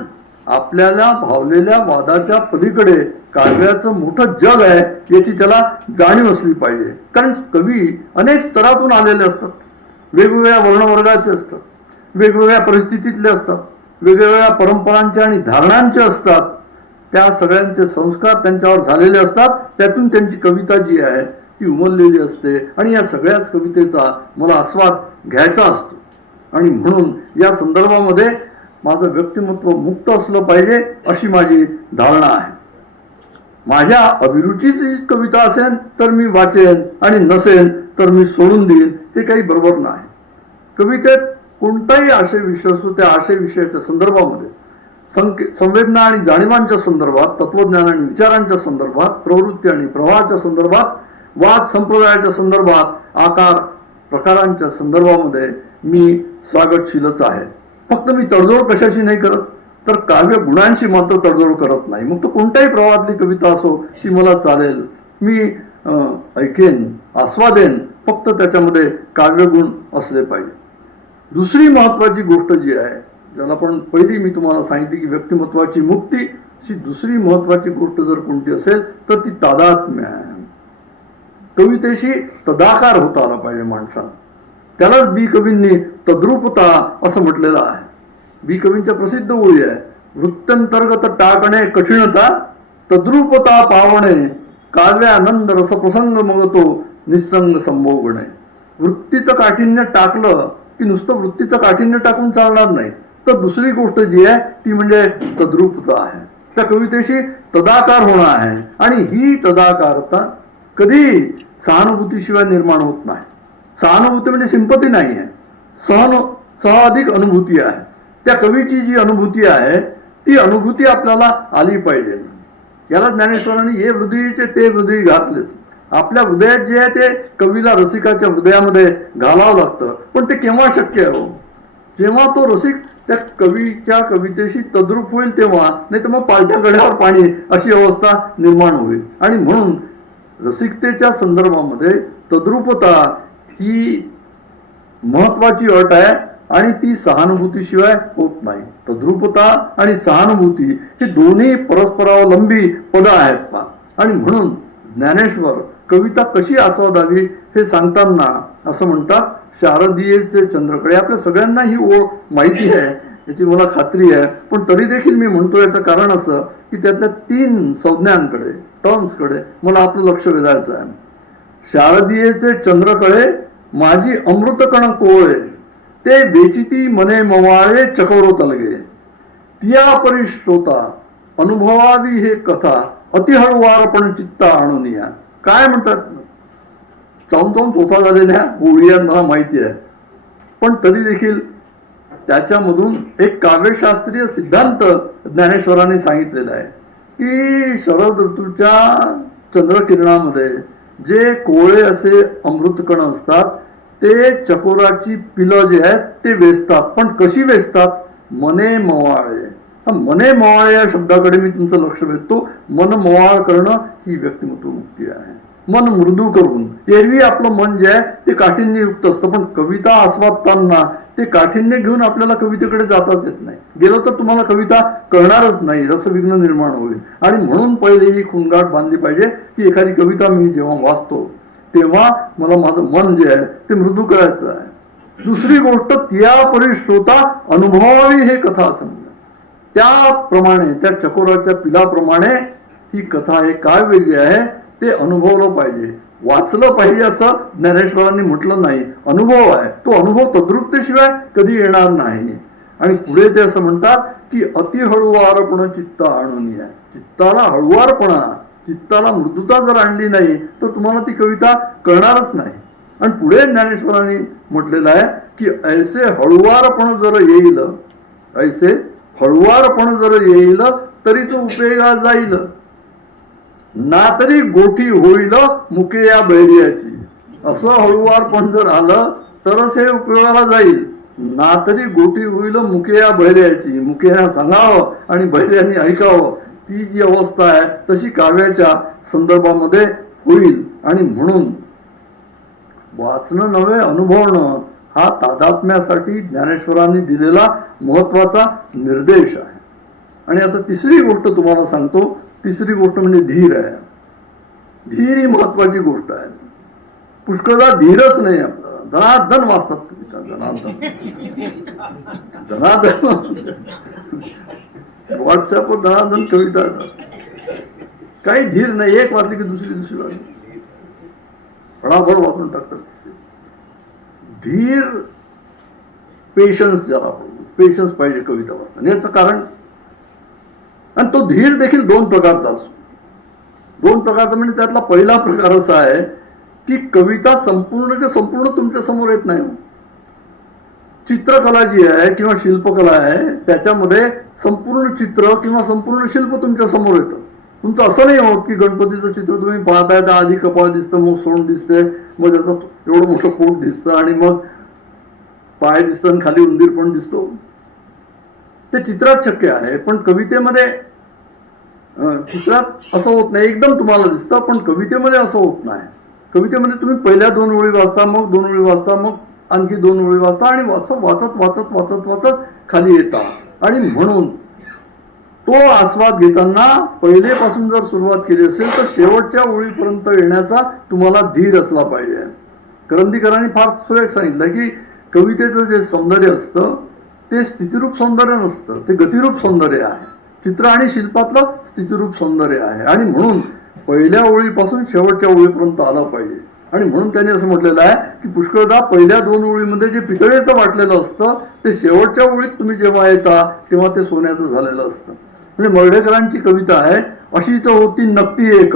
आपल्याला भावलेल्या वादाच्या पलीकडे काव्याचं मोठं जग आहे याची त्याला जाणीव असली पाहिजे. कारण कवी अनेक स्तरातून आलेले असतात, वेगवेगळ्या वर्णवर्गाचे असतात, वेगवेगळ्या परिस्थितीतले असतात, वेगवेगळ्या परंपरांचे आणि धारणांचे असतात. त्या सगळ्यांचे संस्कार त्यांच्यावर झालेले असतात. त्यातून त्यांची कविता जी आहे ती उमललेली असते. आणि या सगळ्याच कवितेचा मला आस्वाद घ्यायचा असतो. आणि म्हणून या संदर्भामध्ये माझं व्यक्तिमत्व मुक्त असलं पाहिजे अशी माझी धारणा आहे. माझ्या अभिरुचीची कविता असेल तर मी वाचेन आणि नसेल तर मी सोडून देईन. हे काही बरोबर नाही. कवितेत कोणताही आशय विषय असतो, त्या आशय विषयाच्या संदर्भामध्ये संवेदना आणि जाणीवांच्या संदर्भात, तत्वज्ञान आणि विचारांच्या संदर्भात, प्रवृत्ती आणि प्रवाहाच्या संदर्भात, वाद संप्रदायाच्या संदर्भात, आकार प्रकारांच्या संदर्भामध्ये मी स्वागतशीलच आहे. फक्त मी तडजोड कशाशी नाही करत तर काव्य गुणांशी मात्र तडजोड करत नाही. मग तो कोणत्याही प्रवाहातली कविता असो ती मला चालेल, मी ऐकेन, आस्वादेन, फक्त त्याच्यामध्ये काव्यगुण असले पाहिजे. दुसरी महत्वाची गोष्ट जी आहे, ज्याला पण पहिली मी तुम्हाला सांगितली की व्यक्तिमत्वाची मुक्ती, अशी दुसरी महत्वाची गोष्ट जर कोणती असेल तर ती तादात्म्य आहे. कवितेशी तदाकार होता आला पाहिजे माणसाला. त्यालाच बी कवींनी तद्रूपता असं म्हटलेलं आहे. बी कवींच्या प्रसिद्ध ओळी आहे, वृत्तंतर्गत टाकणे कठीणता, तद्रूपता पावणे, काव्यानंद रसप्रसंग मग तो निसंग संभोगणे. वृत्तीचं काठिण्य टाकलं की नुसतं वृत्तीचं काठिण्य टाकून चालणार नाही, तर दुसरी गोष्ट जी आहे ती म्हणजे तद्रूपता आहे. त्या कवितेशी तदाकार होणं आहे. आणि ही तदाकारता कधी सहानुभूतीशिवाय निर्माण होत नाही. सहानुभूती म्हणजे सिंपती नाही आहे, सहअधिक अनुभूती आहे. त्या कवीची जी अनुभूती आहे ती अनुभूती आपल्याला आली पाहिजे. याला ज्ञानेश्वरांनी हे हृदयीचे ते हृदय घातलेच. आपल्या हृदयात जे आहे ते कवीला रसिकाच्या हृदयामध्ये घालावं लागतं. पण ते केव्हा शक्य आहे हो? जेव्हा तो रसिक त्या कवीच्या कवितेशी तद्रूप होईल तेव्हा, नाही तर मग पालत्या गड्यावर पाणी अशी अवस्था निर्माण होईल. आणि म्हणून रसिकतेच्या संदर्भामध्ये तद्रूपता ही महत्वाची अट आहे आणि ती सहानुभूतीशिवाय होत नाही. तद्रूपता आणि सहानुभूती हे दोन्ही परस्परावलंबी पदं आहेत पहा. आणि म्हणून ज्ञानेश्वर कविता कशी आस्वादावी हे सांगताना असं म्हणतात, शारदीयेचे चंद्रकडे. आपल्या सगळ्यांना ही ओळ माहिती आहे, याची मला खात्री आहे, पण तरी देखील मी म्हणतो. याचं कारण असं की त्यातल्या 3 संज्ञांकडे, टर्म्सकडे मला आपलं लक्ष वेधायचं आहे. शारदीयेचे चंद्रकडे माझी अमृतकण कोवळे, ते बेचिती मने मवाळे चकोरो तलगे, तिया परी श्रोता अनुभवावी हे कथा, अतिहळुवारपण चित्ता आणून या. काय म्हणतात? चावून चावून चोथा झालेल्या ओळी आहेत मला माहिती आहे, पण तरी देखील त्याच्यामधून एक काव्यशास्त्रीय सिद्धांत ज्ञानेश्वरांनी सांगितलेला आहे की शरद ऋतूच्या चंद्रकिरणामध्ये जे कोवळे असे अमृतकण असतात ते चकोराची पिलं जे आहेत ते वेचतात. पण कशी वेचतात? मने मवाळे. मने मवाळे या शब्दाकडे मी तुमचं लक्ष वेधतो. मन मवाळ करणं ही व्यक्तिमत्व मुक्ती आहे. मन मृदू करून, एरवी आपलं मन जे आहे ते काठिण्ययुक्त असतं, पण कविता आस्वादताना ते काठिण्य घेऊन आपल्याला कवितेकडे जाताच येत नाही. गेलो तर तुम्हाला कविता कळणारच नाही, रसविघ्न निर्माण होईल. आणि म्हणून पहिले ही खुणगाठ बांधली पाहिजे की एखादी कविता मी जेव्हा वाचतो तेव्हा मला माझं मन जे आहे ते मृदू करायचं आहे. दुसरी गोष्ट, त्या परी श्रोता अनुभवावी हे कथा असं. त्याप्रमाणे, त्या चकोराच्या पिलाप्रमाणे ही कथा, हे काव्य जे आहे ते अनुभवलं पाहिजे, वाचलं पाहिजे असं ज्ञानेश्वरांनी म्हटलं नाही. अनुभव आहे, तो अनुभव तद्रुपतेशिवाय कधी येणार नाही. आणि पुढे ते असं म्हणतात की अति हळुवारपण चित्ता आणून या. चित्ताला हळुवारपणा, चित्ताला मृदुता जर आणली नाही तर तुम्हाला ती कविता कळणारच नाही. आणि पुढे ज्ञानेश्वरांनी म्हटलेलं आहे की ऐसे हळुवारपण जर येईल, ऐसे हळुवारपण जर येईल तरीच उपयोगा जाईल, ना तरी गोठी होईल मुके या बैरियाची. असं हळुवारपण जर आलं तरच हे उपयोगाला जाईल, ना तरी गोठी होईल मुके या बैरियाची. मुकेना सांगावं आणि बैऱ्यांनी ऐकावं, ती जी अवस्था आहे तशी काव्याच्या संदर्भामध्ये होईल. आणि म्हणून वाचणं नव्हे अनुभवणं हा तादात्म्यासाठी ज्ञानेश्वरांनी दिलेला महत्वाचा निर्देश आहे. आणि आता तिसरी गोष्ट तुम्हाला सांगतो. तिसरी गोष्ट म्हणजे धीर आहे. धीर ही महत्वाची गोष्ट आहे. पुष्कळदा धीरच नाही आपला. धनाधन वाचतात कविता, धनाधन धनाधन व्हॉट्सअपवर धनाधन कविता, काही धीर नाही. एक वाचली की दुसरी वाचली, फळाफळ वाचून टाकतात. धीर, पेशन्स, ज्याला पेशन्स पाहिजे कविता वाचताना. याचं कारण, आणि तो धीर देखील 2 प्रकारचा असतो. 2 प्रकारचा म्हणजे त्यातला पहिला प्रकार असा आहे की कविता संपूर्णच्या संपूर्ण तुमच्या समोर येत नाही. चित्रकला जी आहे किंवा शिल्पकला आहे त्याच्यामध्ये संपूर्ण चित्र किंवा संपूर्ण शिल्प तुमच्या समोर येतं. तुमचं असं नाही होत की गणपतीचं चित्र तुम्ही पाहताय तर आधी कपाळ दिसतं, मग सोंड दिसते, मग त्याचं एवढं मोठं पोट दिसतं आणि मग पाय दिसतं आणि खाली उंदीर पण दिसतो. ते चित्रात शक्य आहे, पण कवितेमध्ये, चित्रात असं होत नाही. एकदम तुम्हाला दिसतं, पण कवितेमध्ये असं होत नाही. कवितेमध्ये तुम्ही पहिल्या 2 ओळी वाचता, मग 2 ओळी वाचता, मग आणखी 2 ओळी वाचता आणि वाचत खाली येता. आणि म्हणून तो आस्वाद घेताना पहिलेपासून जर सुरुवात केली असेल तर शेवटच्या ओळीपर्यंत येण्याचा तुम्हाला धीर असला पाहिजे. करंदीकरांनी फार सुरेख सांगितलं की कवितेचं जे सौंदर्य असतं ते स्थितिरूप सौंदर्य नसतं, ते गतिरूप सौंदर्य आहे. चित्र आणि शिल्पातलं स्थितिरूप सौंदर्य आहे. आणि म्हणून पहिल्या ओळीपासून शेवटच्या ओळीपर्यंत आलं पाहिजे. आणि म्हणून त्यांनी असं म्हटलेलं आहे की पुष्कळदा पहिल्या 2 ओळीमध्ये जे पितळेचं वाटलेलं असतं ते शेवटच्या ओळीत तुम्ही जेव्हा येता तेव्हा ते सोन्याचं झालेलं असतं. म्हणजे मर्ढेकरांची कविता आहे, अशीच होती नक्ती एक.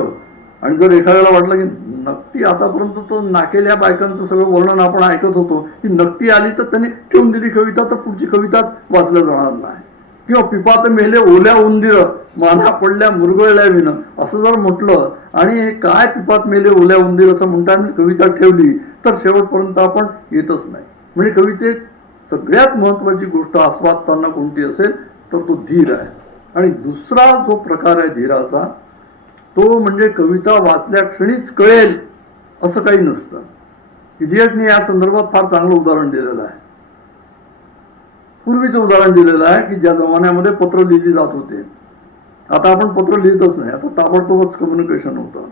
आणि जर एखाद्याला वाटलं की नक्ती, आतापर्यंत तो नाकेल्या बायकांचं सगळं वर्णन आपण ऐकत होतो, की नक्ती आली तर त्यांनी ठेवून दिली कविता, तर पुढची कविता वाचल्या जाणार नाही. किंवा पिपात मेले ओल्या उंदीर माना पडल्या मुरगळल्या विण असं जर म्हटलं आणि काय पिपात मेले ओल्या उंदीर असं म्हणताना कविता ठेवली तर शेवटपर्यंत आपण येतच नाही. म्हणजे कवितेत सगळ्यात महत्वाची गोष्ट आस्वादताना कोणती असेल तर तो धीर आहे. आणि दुसरा जो प्रकार आहे धीराचा तो म्हणजे कविता वाचल्या क्षणीच कळेल असं काही नसतं. इलियटने या संदर्भात फार चांगलं उदाहरण दिलेलं आहे. पूर्वीचं उदाहरण दिलेलं आहे की ज्या जमान्यामध्ये पत्र लिहिली जात होते, आता आपण पत्र लिहितच नाही, आता ताबडतोबच कम्युनिकेशन होतं.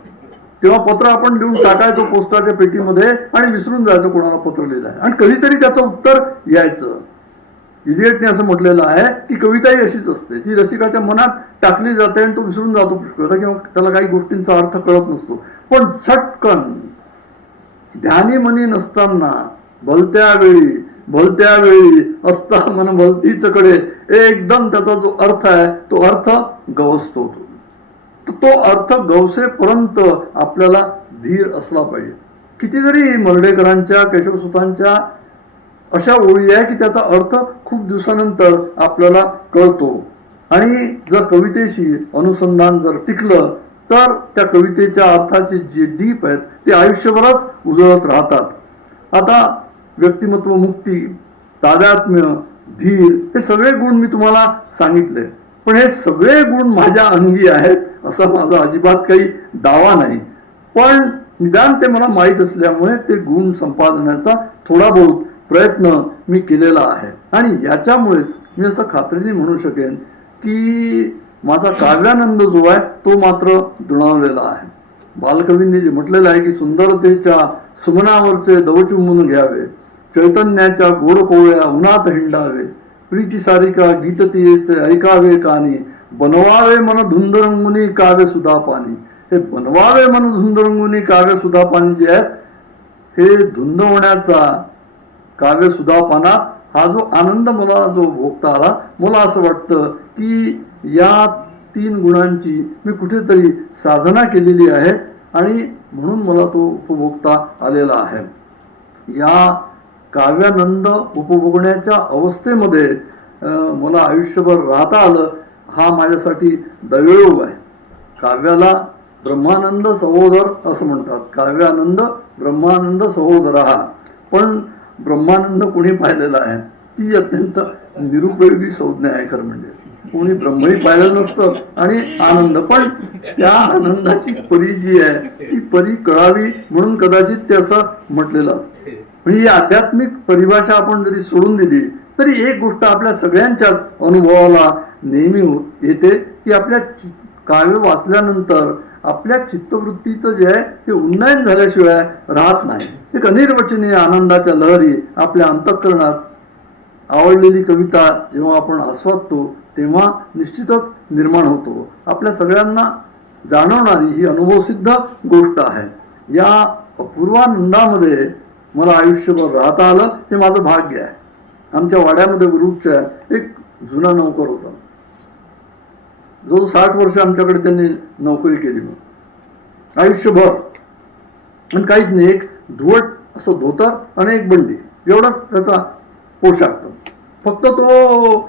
तेव्हा पत्र आपण लिहून टाकायचो पोस्टाच्या पेटीमध्ये आणि विसरून जायचं कोणाला पत्र लिहिलं आहे आणि कधीतरी त्याचं उत्तर यायचं. इलियटने असं म्हटलेलं आहे की कविताही अशीच असते, ती रसिकाच्या मनात टाकली जाते आणि तो विसरून जातो पुष्कळदा किंवा त्याला काही गोष्टींचा अर्थ कळत नसतो. पण झटकन ध्यानी मनी नसताना भलत्या वेळी असता मन भलतीच कडे एकदम त्याचा जो अर्थ आहे तो अर्थ गवसतो. तो अर्थ गवसेपर्यंत आपल्याला धीर असला पाहिजे. कितीतरी मर्ढेकरांच्या केशवसुतांच्या अशा ओळी आहे की त्याचा अर्थ खूप दिवसानंतर आपल्याला कळतो. आणि जर कवितेशी अनुसंधान जर टिकलं तर त्या कवितेच्या अर्थाचे जे डीप आहेत ते आयुष्यभरात उजळत राहतात. आता व्यक्तिमत्व मुक्ती, तादात्म्य, धीर हे सगळे गुण मी तुम्हाला सांगितले, पण हे सगळे गुण माझ्या अंगी आहेत असा माझा अजिबात काही दावा नाही. पण निदान ते मला माहीत असल्यामुळे ते गुण संपादनाचा थोडा बहुत प्रयत्न मी केलेला आहे. आणि याच्यामुळेच मी असं खात्रीने म्हणू शकेन की माझा काव्यानंद जो आहे तो मात्र दुणावलेला आहे. बालकवींनी जे म्हटलेलं आहे की सुंदरतेच्या सुमनावरचे दवचुंबून घ्यावे, चैतन्याच्या गोड कोवळ्या उन्हात हिंडावे, प्रीती सारिका गीततीयेचे ऐकावे कानी, बनवावे मन धुंद रंगुनी काव्य सुधा पाणी. हे बनवावे मन धुंद रंगुनी काव्य सुधा पाणी जे आहे हे धुंद होण्याचा काव्य सुधा पाना हा जो आनंद मला जो भोगता आला, मला असं वाटतं की या 3 गुणांची मी कुठेतरी साधना केलेली आहे आणि म्हणून मला तो उपभोगता आलेला आहे. या काव्यानंद उपभोगण्याच्या अवस्थेमध्ये मला आयुष्यभर राहता आलं हा माझ्यासाठी दैवयोग आहे. काव्याला ब्रह्मानंद सहोदर असं म्हणतात, काव्यानंद ब्रह्मानंद सहोदर हा. पण ब्रह्मानंद कोणी पाहिलेला आहे ती अत्यंत निरुपयोगी संज्ञा आहे. खरं म्हणजे कोणी ब्रह्मही पाहिलं नसतं आणि आनंद, पण त्या आनंदाची परी जी आहे ती परी कळावी म्हणून कदाचित ते असं म्हटलेलं. म्हणजे ही आध्यात्मिक परिभाषा आपण जरी सोडून दिली तरी एक गोष्ट आपल्या सगळ्यांच्याच अनुभवाला नेहमी येते की आपल्या काव्य वाचल्यानंतर आपल्या चित्तवृत्तीचं जे आहे ते उन्नयन झाल्याशिवाय राहत नाही. एक अनिर्वचनीय आनंदाच्या लहरी आपल्या अंतःकरणात आवडलेली कविता जेव्हा आपण आस्वादतो तेव्हा निश्चितच निर्माण होतो. आपल्या सगळ्यांना जाणवणारी ही अनुभवसिद्ध गोष्ट आहे. या अपूर्वानंदामध्ये मला आयुष्यभर राहता आलं हे माझं भाग्य आहे. आमच्या वाड्यामध्ये वरुडच्या एक जुना नौकर होता, जो 60 वर्ष आमच्याकडे त्यांनी नोकरी केली. मग आयुष्यभर आणि काहीच नाही, एक धुवट असं धोतर आणि एक बंडी एवढाच त्याचा पोशाख. फक्त तो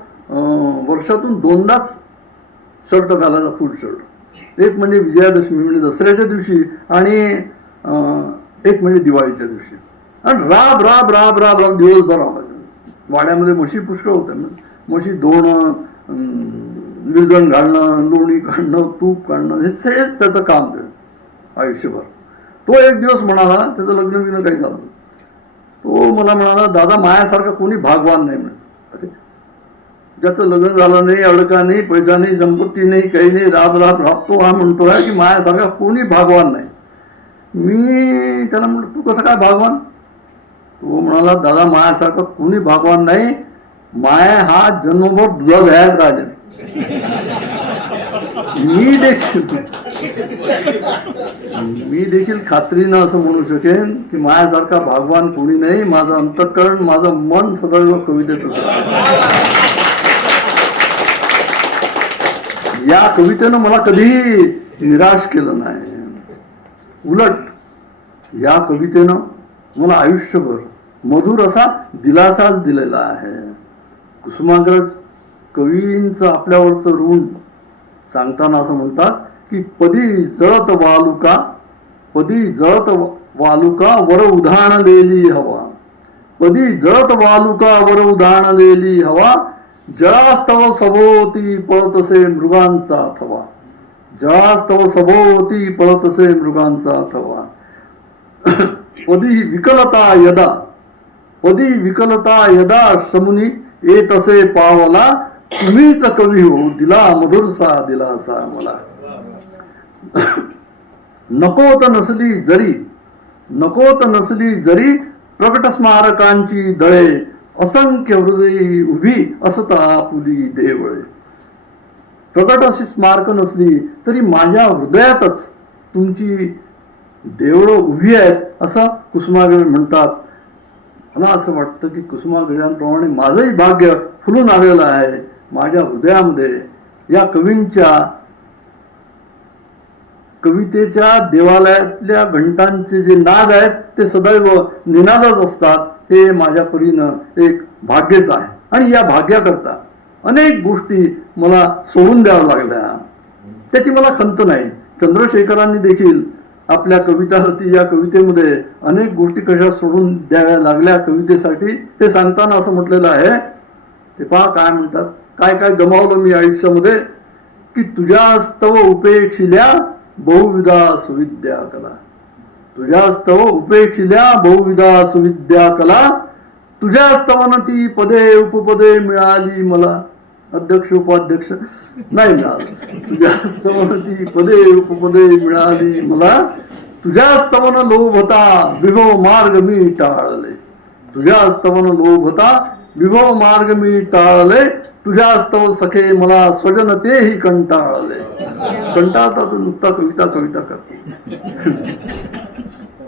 वर्षातून 2दाच शर्ट घालायचा, फुल शर्ट. एक म्हणजे विजयादशमी म्हणजे दसऱ्याच्या दिवशी आणि एक म्हणजे दिवाळीच्या दिवशी. आणि राब राब राब राब राब दिवसभर राबायचं. वाड्यामध्ये म्हशी पुष्कळ होत्या, म्हशी धुणं, विरजण घालणं, लोणी काढणं, तूप काढणं हे सगळेच त्याचं काम ते आयुष्यभर. तो एक दिवस म्हणाला, त्याचं लग्न विग्न काही झालं, तो मला म्हणाला दादा मायासारखा कोणी भागवान नाही म्हणे. अरे ज्याचं लग्न झालं नाही, अडका नाही, पैसा नाही, संपत्ती नाही, काही नाही, राब राब राबतो हा म्हणतो आहे की मायासारखा कोणी भागवान नाही. मी त्याला म्हटलं तू कसं काय भागवान? तो म्हणाला दादा मायासारखा कोणी भागवान नाही, माया हा जन्मभर दुधा घ्यायला राजा. मी देखील खात्रीनं असं म्हणू शकेन की माझ्यासारखा भागवान कोणी नाही. माझं अंतःकरण, माझं मन सदैव कवितेत होतं. या कवितेनं मला कधीही निराश केलं नाही. उलट या कवितेनं मला आयुष्यभर मधुर असा दिलासाच दिलेला आहे. कुसुमाग्रज कवींचं आपल्यावरचं ऋण सांगताना असं म्हणतात की पदी जळत वालुका वर उधाणलेली हवा, पदी जळत वालुका वर उधाणलेली हवा, जळास्तव सभोवती पळतसे मृगांचा थवा, जळास्तव सभोवती पळतसे मृगांचा थवा. पदी विकलता यदा श्रमुनी येतसे पावला, तुम्हीच कवी हो दिला मधुरसा दिलासा मला. नकोत नसली जरी प्रकट स्मारकांची दळे, असंख्य हृदयी उभी असता आपुली देवळे. प्रकट अशी स्मारक नसली तरी माझ्या हृदयातच तुमची देवळं उभी आहेत असं कुसुमाग्रज म्हणतात. मला असं वाटतं की कुसुमाग्रजांप्रमाणे माझंही भाग्य फुलून आलेलं आहे. माझ्या हृदयामध्ये या कवितेच्या देवालयातल्या घंटांचे जे नाद आहेत ते सदैव निनादच असतात. हे माझ्या परीनं एक भाग्यच आहे आणि या भाग्याकरता अनेक गोष्टी मला सोडून द्याव्या लागल्या. त्याची मला खंत नाही. चंद्रशेखरांनी देखील आपल्या कवितारती या कवितेमध्ये अनेक गोष्टी कशा सोडून द्याव्या लागल्या कवितेसाठी ते सांगताना असं म्हटलेलं आहे. ते पहा काय म्हणतात, काय काय गमावलं मी आयुष्यामध्ये की तुझ्यास्तव उपेक्षिल्या बहुविधा सुविद्या कला, तुझ्यास्तव उपेक्षिल्या बहुविधा सुविद्या कला, तुझ्यास्तवन ती पदे उपपदे मिळाली मला. अध्यक्ष उपाध्यक्ष नाही मिळालं. तुझ्यास्तवन ती पदे उपपदे मिळाली मला, तुझ्यास्तवन लोभता विभव मार्ग मी टाळले, तुझ्यास्तवन लोभता विभव मार्ग मी टाळले, तुझ्यास्तव सखे मला स्वजन तेही कंटाळले. कंटाळतात नुसता कविता करते.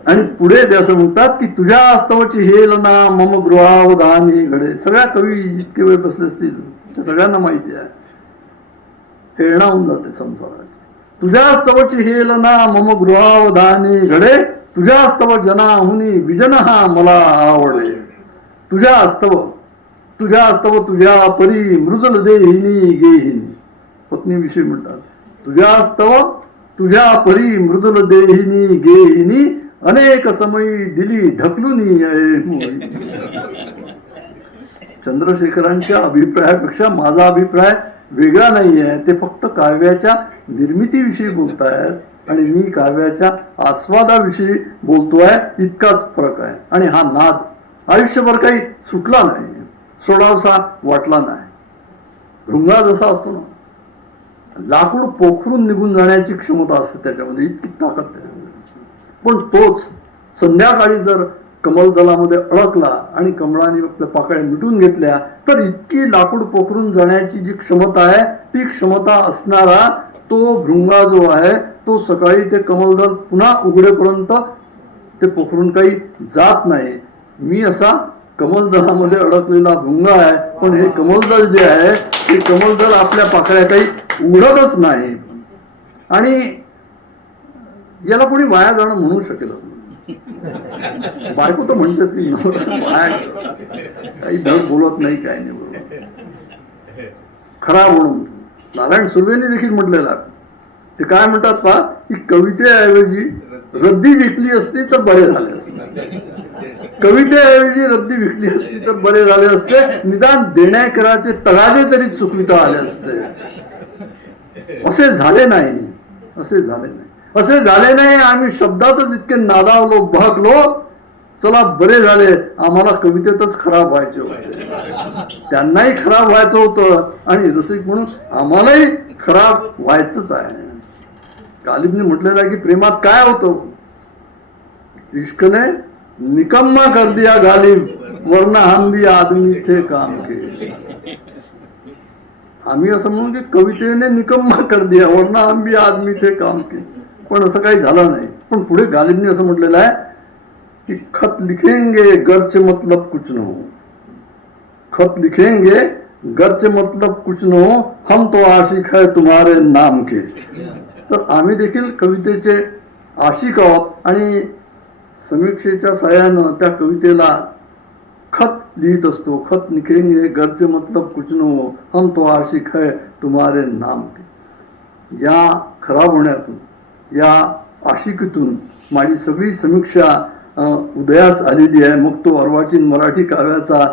आणि पुढे ते असं म्हणतात की तुझ्या स्तवाची हेलना मम गृहावधानी घडे. सगळ्या कवी जितके वेळ बसले असतील ते सगळ्यांना माहिती आहे. हेळणा होऊन जाते संसाराची. तुझ्या स्तवाची हेलना मम गृहावधानी घडे, तुझ्या स्तव जनाहुनी विजन हा मला आवडे. तुझ्या स्तव तुझ्या परी मृदुल देहिनी गेहिनी. पत्नीविषयी म्हणतात तुझ्या स्तव तुझ्या परी मृदुल देहिनी गेहिनी, अनेक समयी दिली ढकलूनी. चंद्रशेखरांच्या अभिप्रायापेक्षा माझा अभिप्राय वेगळा नाही आहे. ते फक्त काव्याच्या निर्मितीविषयी बोलतायत आणि मी काव्याच्या आस्वादाविषयी बोलतोय, इतकाच फरक आहे. आणि हा नाद आयुष्यभर काही सुटला नाही, सोडावसा वाटला नाही. भृंगा जसा असतो ना, लाकूड पोखरून निघून जाण्याची क्षमता असते त्याच्यामध्ये, इतकी ताकद त्याच्यामध्ये. पण तोच संध्याकाळी जर कमलदलामध्ये अडकला आणि कमळाने आपल्या पाकळ्या मिटून घेतल्या तर इतकी लाकूड पोखरून जाण्याची जी क्षमता आहे ती क्षमता असणारा तो भृंगा जो आहे तो सकाळी ते कमलदल पुन्हा उघडेपर्यंत ते पोखरून काही जात नाही. मी असा कमलदलामध्ये अडकलेला भृंगा आहे, पण हे कमलदल जे आहे ते कमलदल आपल्या पाकळ्या काही उघडतच नाही. आणि याला कोणी वाया जाणं म्हणू शकेल. बायको तर म्हणतेच की वाया काही धड बोलत नाही, काय नाही बरोबर खरा म्हणून. नारायण सुर्वेने देखील म्हटलेला. ते काय म्हणतात पहा की कवितेऐवजी रद्दी विकली असती तर बरे झाले असते, कवितेऐवजी रद्दी विकली असती तर बरे झाले असते, निदान देण्याकराचे तगादे तरी चुकविता आले असते. असे झाले नाही. असे झाले नाही. आम्ही शब्दातच इतके नादावलो बहकलो, चला बरे झाले, आम्हाला कवितेतच खराब व्हायचे होते. त्यांनाही खराब व्हायचं होतं आणि रसिक म्हणून आम्हालाही खराब व्हायचंच आहे. गालिबने म्हटलेलं आहे की प्रेमात काय होतं, इश्कने निकम्मा कर दिया गालिब, वरना हम भी आदमी थे काम के. आम्ही असं म्हणून की कवितेने निकम्मा कर दिया वरना हम भी आदमी थे काम के, पण असं काही झालं नाही. पण पुढे गालिबने असं म्हटलेलं आहे कि खत लिखेंगे गरचे मतलब कुछ न हो, खत लिखेंगे गरचे मतलब कुछ न हो, हम तो आशिक है तुम्हारे नाम के. तर आम्ही देखील कवितेचे आशिक आहोत आणि समीक्षेच्या सहाय्यानं त्या कवितेला खत लिहित असतो. खत लिखेंगे घर से मतलब कुछ न हो, हम तो आशिक है तुम्हारे नाम के. या खराब होण्यातून, या आशिकीतून माझी सगळी समीक्षा उदयास आलेली आहे. मग तो अर्वाचीन मराठी काव्याचा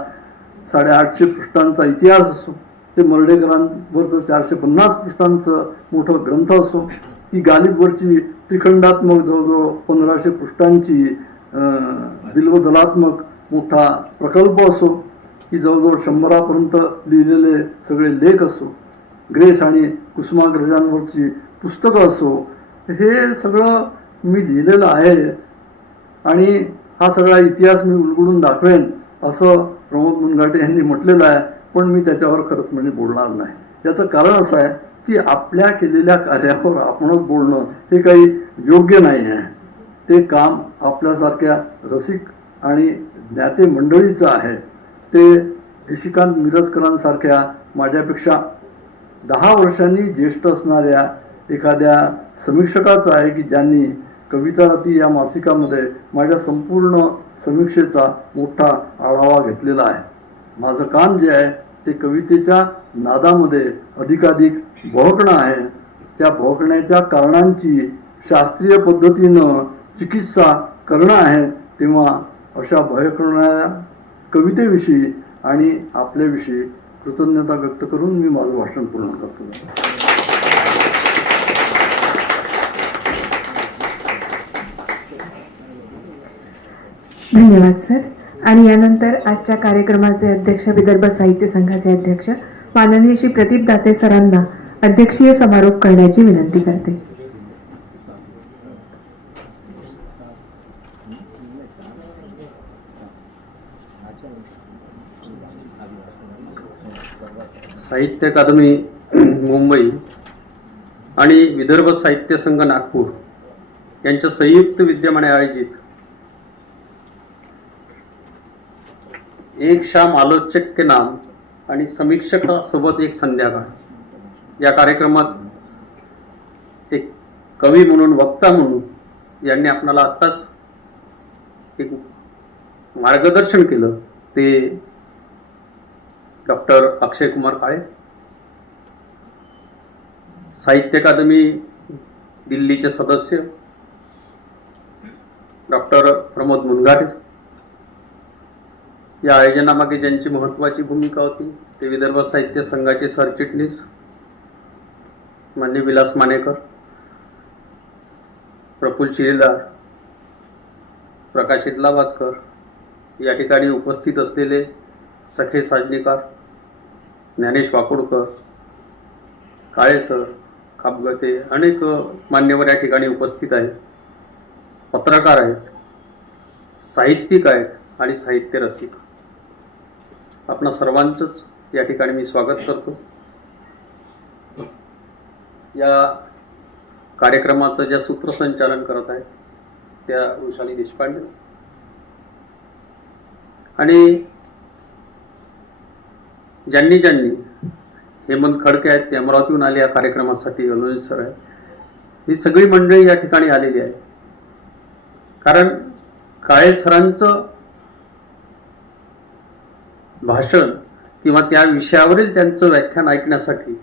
850 पृष्ठांचा इतिहास असो, ते मर्ढेकरांवरचं 450 पृष्ठांचं मोठं ग्रंथ असो, की गालिबवरची त्रिखंडात्मक जवळजवळ 1500 पृष्ठांची बिल्वदलात्मक मोठा प्रकल्प असो, की जवळजवळ 100पर्यंत लिहिलेले सगळे लेख असो, ग्रेस आणि कुसुमाग्रजांवरची पुस्तकं असो, हे सगळं मी लिहिलेलं आहे. आणि हा सगळा इतिहास मी उलगडून दाखवेन असं प्रमोद मुनघाटे यांनी म्हटलेलं आहे. पण मी त्याच्यावर खरंच म्हणजे बोलणार नाही. याचं कारण असं आहे की आपल्या केलेल्या कार्यावर आपणच बोलणं हे काही योग्य नाही आहे. ते काम आपल्यासारख्या रसिक आणि ज्ञाते मंडळीचं आहे. ते निशिकांत मिरजकरांसारख्या माझ्यापेक्षा 10 वर्षांनी ज्येष्ठ असणाऱ्या एखाद्या समीक्षकाचं आहे, की ज्यांनी कवितारती या मासिकामध्ये माझ्या संपूर्ण समीक्षेचा मोठा आढावा घेतलेला आहे. माझं काम जे आहे ते कवितेच्या नादामध्ये अधिकाधिक बहकणं आहे. त्या बहकण्याच्या कारणांची शास्त्रीय पद्धतीनं चिकित्सा करणं आहे. तेव्हा अशा बहकणाऱ्या कवितेविषयी आणि आपल्याविषयी कृतज्ञता व्यक्त करून मी माझं भाषण पूर्ण करतो. धन्यवाद सर. आणि यानंतर आजच्या कार्यक्रमाचे अध्यक्ष, विदर्भ साहित्य संघाचे अध्यक्ष माननीय श्री प्रदीप दाते सरांना अध्यक्षीय समारोप करण्याची विनंती करते. साहित्य अकादमी मुंबई आणि विदर्भ साहित्य संघ नागपूर यांच्या संयुक्त विद्यमाने आयोजित एक शाम आलोचक के नाम आणि समीक्षकासोबत एक संध्याकाळ या कार्यक्रमात एक कवी म्हणून, वक्ता म्हणून यांनी आपल्याला आत्ताच एक मार्गदर्शन केलं ते डॉक्टर अक्षय कुमार काळे, साहित्य अकादमी दिल्लीचे सदस्य डॉक्टर प्रमोद मुनघाटे. या आयोजनामागे ज्यांची महत्त्वाची भूमिका होती ते विदर्भ साहित्य संघाचे सरचिटणीस मान्य विलास मानेकर, प्रफुल्ल शिलेदार, प्रकाश इदलाबादकर, या ठिकाणी उपस्थित असलेले सखे साजनीकार, ज्ञानेश वाकोडकर, काळे सर, खापगते, अनेक मान्यवर या ठिकाणी उपस्थित आहेत. पत्रकार आहेत, साहित्यिक आहेत आणि साहित्य रसिक. आपणा सर्वांचंच या ठिकाणी मी स्वागत करतो. या कार्यक्रमाचं ज्या सूत्रसंचालन करत आहेत त्या वृषाली देशपांडे आणि ज्यांनी हेमंत खडके आहेत, ते अमरावतीहून आले या कार्यक्रमासाठी, अलोन सर आहे, ही सगळी मंडळी या ठिकाणी आलेली आहे. कारण काळे सरांचं भाषण किंवा त्या विषयावरील त्यांचं व्याख्यान ऐकण्यासाठी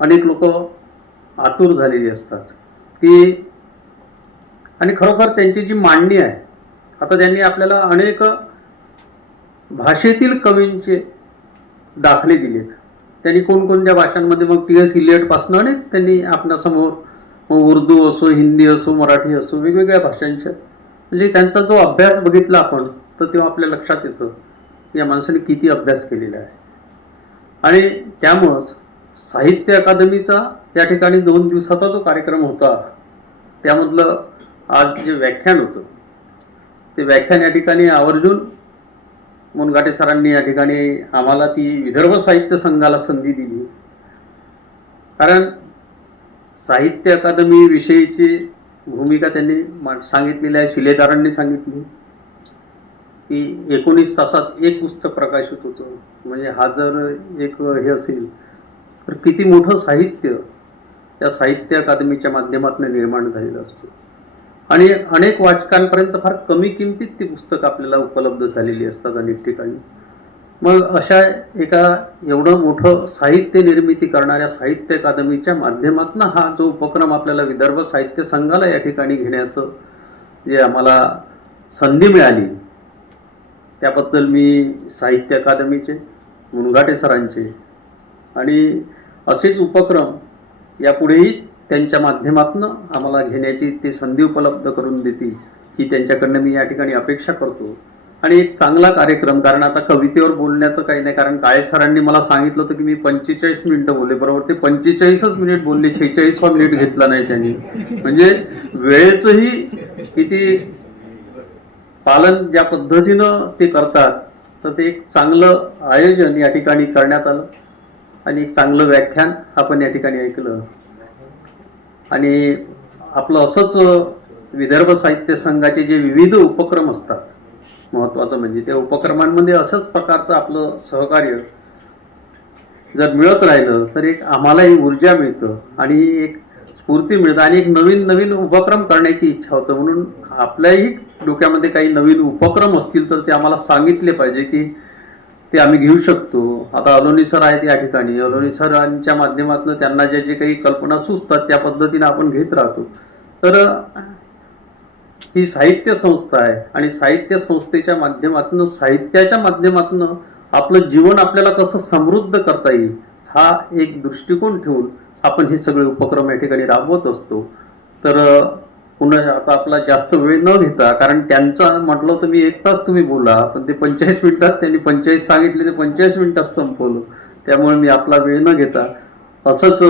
अनेक लोक आतुर झालेली असतात की, आणि खरोखर त्यांची जी मांडणी आहे, आता त्यांनी आपल्याला अनेक भाषेतील कवींचे दाखले दिलेत. त्यांनी कोणकोणत्या भाषांमध्ये, मग टी.एस. इलियटपासून अनेक त्यांनी आपल्यासमोर, उर्दू असो, हिंदी असो, मराठी असो, वेगवेगळ्या भाषांच्या, म्हणजे त्यांचा जो अभ्यास बघितला आपण तर तेव्हा आपल्या लक्षात येतं या माणसाने किती अभ्यास केलेला आहे. आणि त्यामुळंच साहित्य अकादमीचा त्या ठिकाणी 2 दिवसाचा जो कार्यक्रम होता त्यामधलं आज जे व्याख्यान होतं ते व्याख्यान या ठिकाणी आवर्जून मुनघाटे सरांनी या ठिकाणी आम्हाला ती विदर्भ साहित्य संघाला संधी दिली. कारण साहित्य अकादमी विषयीची भूमिका त्यांनी सांगितलेली आहे. शिलेदारांनी सांगितली की 19 तासात एक पुस्तक प्रकाशित होतं, म्हणजे हा जर एक हे असेल तर किती मोठं साहित्य त्या साहित्य अकादमीच्या माध्यमातून निर्माण झालेलं असतं. आणि अनेक वाचकांपर्यंत फार कमी किमतीत ती पुस्तकं आपल्याला उपलब्ध झालेली असतात अनेक ठिकाणी. मग अशा एका एवढं मोठं साहित्य निर्मिती करणाऱ्या साहित्य अकादमीच्या माध्यमातून हा जो उपक्रम आपल्याला विदर्भ साहित्य संघाला या ठिकाणी घेण्याचं जे आम्हाला संधी मिळाली, त्याबद्दल मी साहित्य अकादमीचे, मुनघाटे सरांचे आणि असेच उपक्रम यापुढेही त्यांच्या माध्यमातून आम्हाला घेण्याची ते संधी उपलब्ध करून देतील ही त्यांच्याकडनं मी या ठिकाणी अपेक्षा करतो. आणि एक चांगला कार्यक्रम, कारण आता कवितेवर बोलण्याचं काही नाही, कारण काळे सरांनी मला सांगितलं होतं की मी 45 मिनिटं बोलले, बरोबर ते 45च मिनिट बोलले, 46वा मिनिट घेतला नाही त्यांनी. म्हणजे वेळेचंही किती पालन ज्या पद्धतीनं ते करतात, तर ते एक चांगलं आयोजन या ठिकाणी करण्यात आलं आणि एक चांगलं व्याख्यान आपण या ठिकाणी ऐकलं. आणि आपलं असंच विदर्भ साहित्य संघाचे जे विविध उपक्रम असतात, महत्वाचं म्हणजे त्या उपक्रमांमध्ये असंच प्रकारचं आपलं सहकार्य जर मिळत राहिलं तर एक आम्हालाही ऊर्जा मिळतं आणि एक स्फूर्ती मिळतं आणि एक नवीन नवीन उपक्रम करण्याची इच्छा होतं. म्हणून आपल्याही डोक्यामध्ये काही नवीन उपक्रम असतील तर ते आम्हाला सांगितले पाहिजे की ते आम्ही घेऊ शकतो. आता अलोनी सर आहेत या ठिकाणी, अलोनी सरांच्या माध्यमातून त्यांना जे जे काही कल्पना सुचतात त्या पद्धतीने आपण घेत राहतो. तर ही साहित्य संस्था आहे आणि साहित्य संस्थेच्या माध्यमातून, साहित्याच्या माध्यमातून आपलं जीवन आपल्याला कसं समृद्ध करता येईल हा एक दृष्टिकोन ठेवून आपण हे सगळे उपक्रम या ठिकाणी राबवत असतो. तर पुन्हा आता आपला जास्त वेळ न घेता, कारण त्यांचं म्हटलं तर मी 1 तास तुम्ही बोला, पण ते 45 मिनिटात त्यांनी 45 सांगितले, ते 45 मिनिटात संपवलं. त्यामुळे मी आपला वेळ न घेता असंच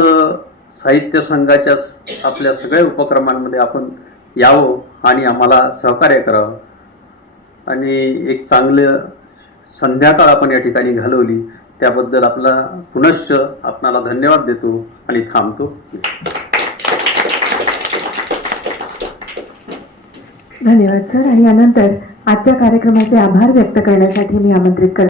साहित्य संघाच्या आपल्या सगळ्या उपक्रमांमध्ये आपण यावं आणि आम्हाला सहकार्य करावं. आणि एक चांगलं संध्याकाळ आपण या ठिकाणी घालवली त्याबद्दल आपला पुनश्च आपणाला धन्यवाद देतो आणि थांबतो. धन्यवाद सर. आणि यानंतर आजच्या कार्यक्रमाचे आभार व्यक्त करण्यासाठी मी आमंत्रित करते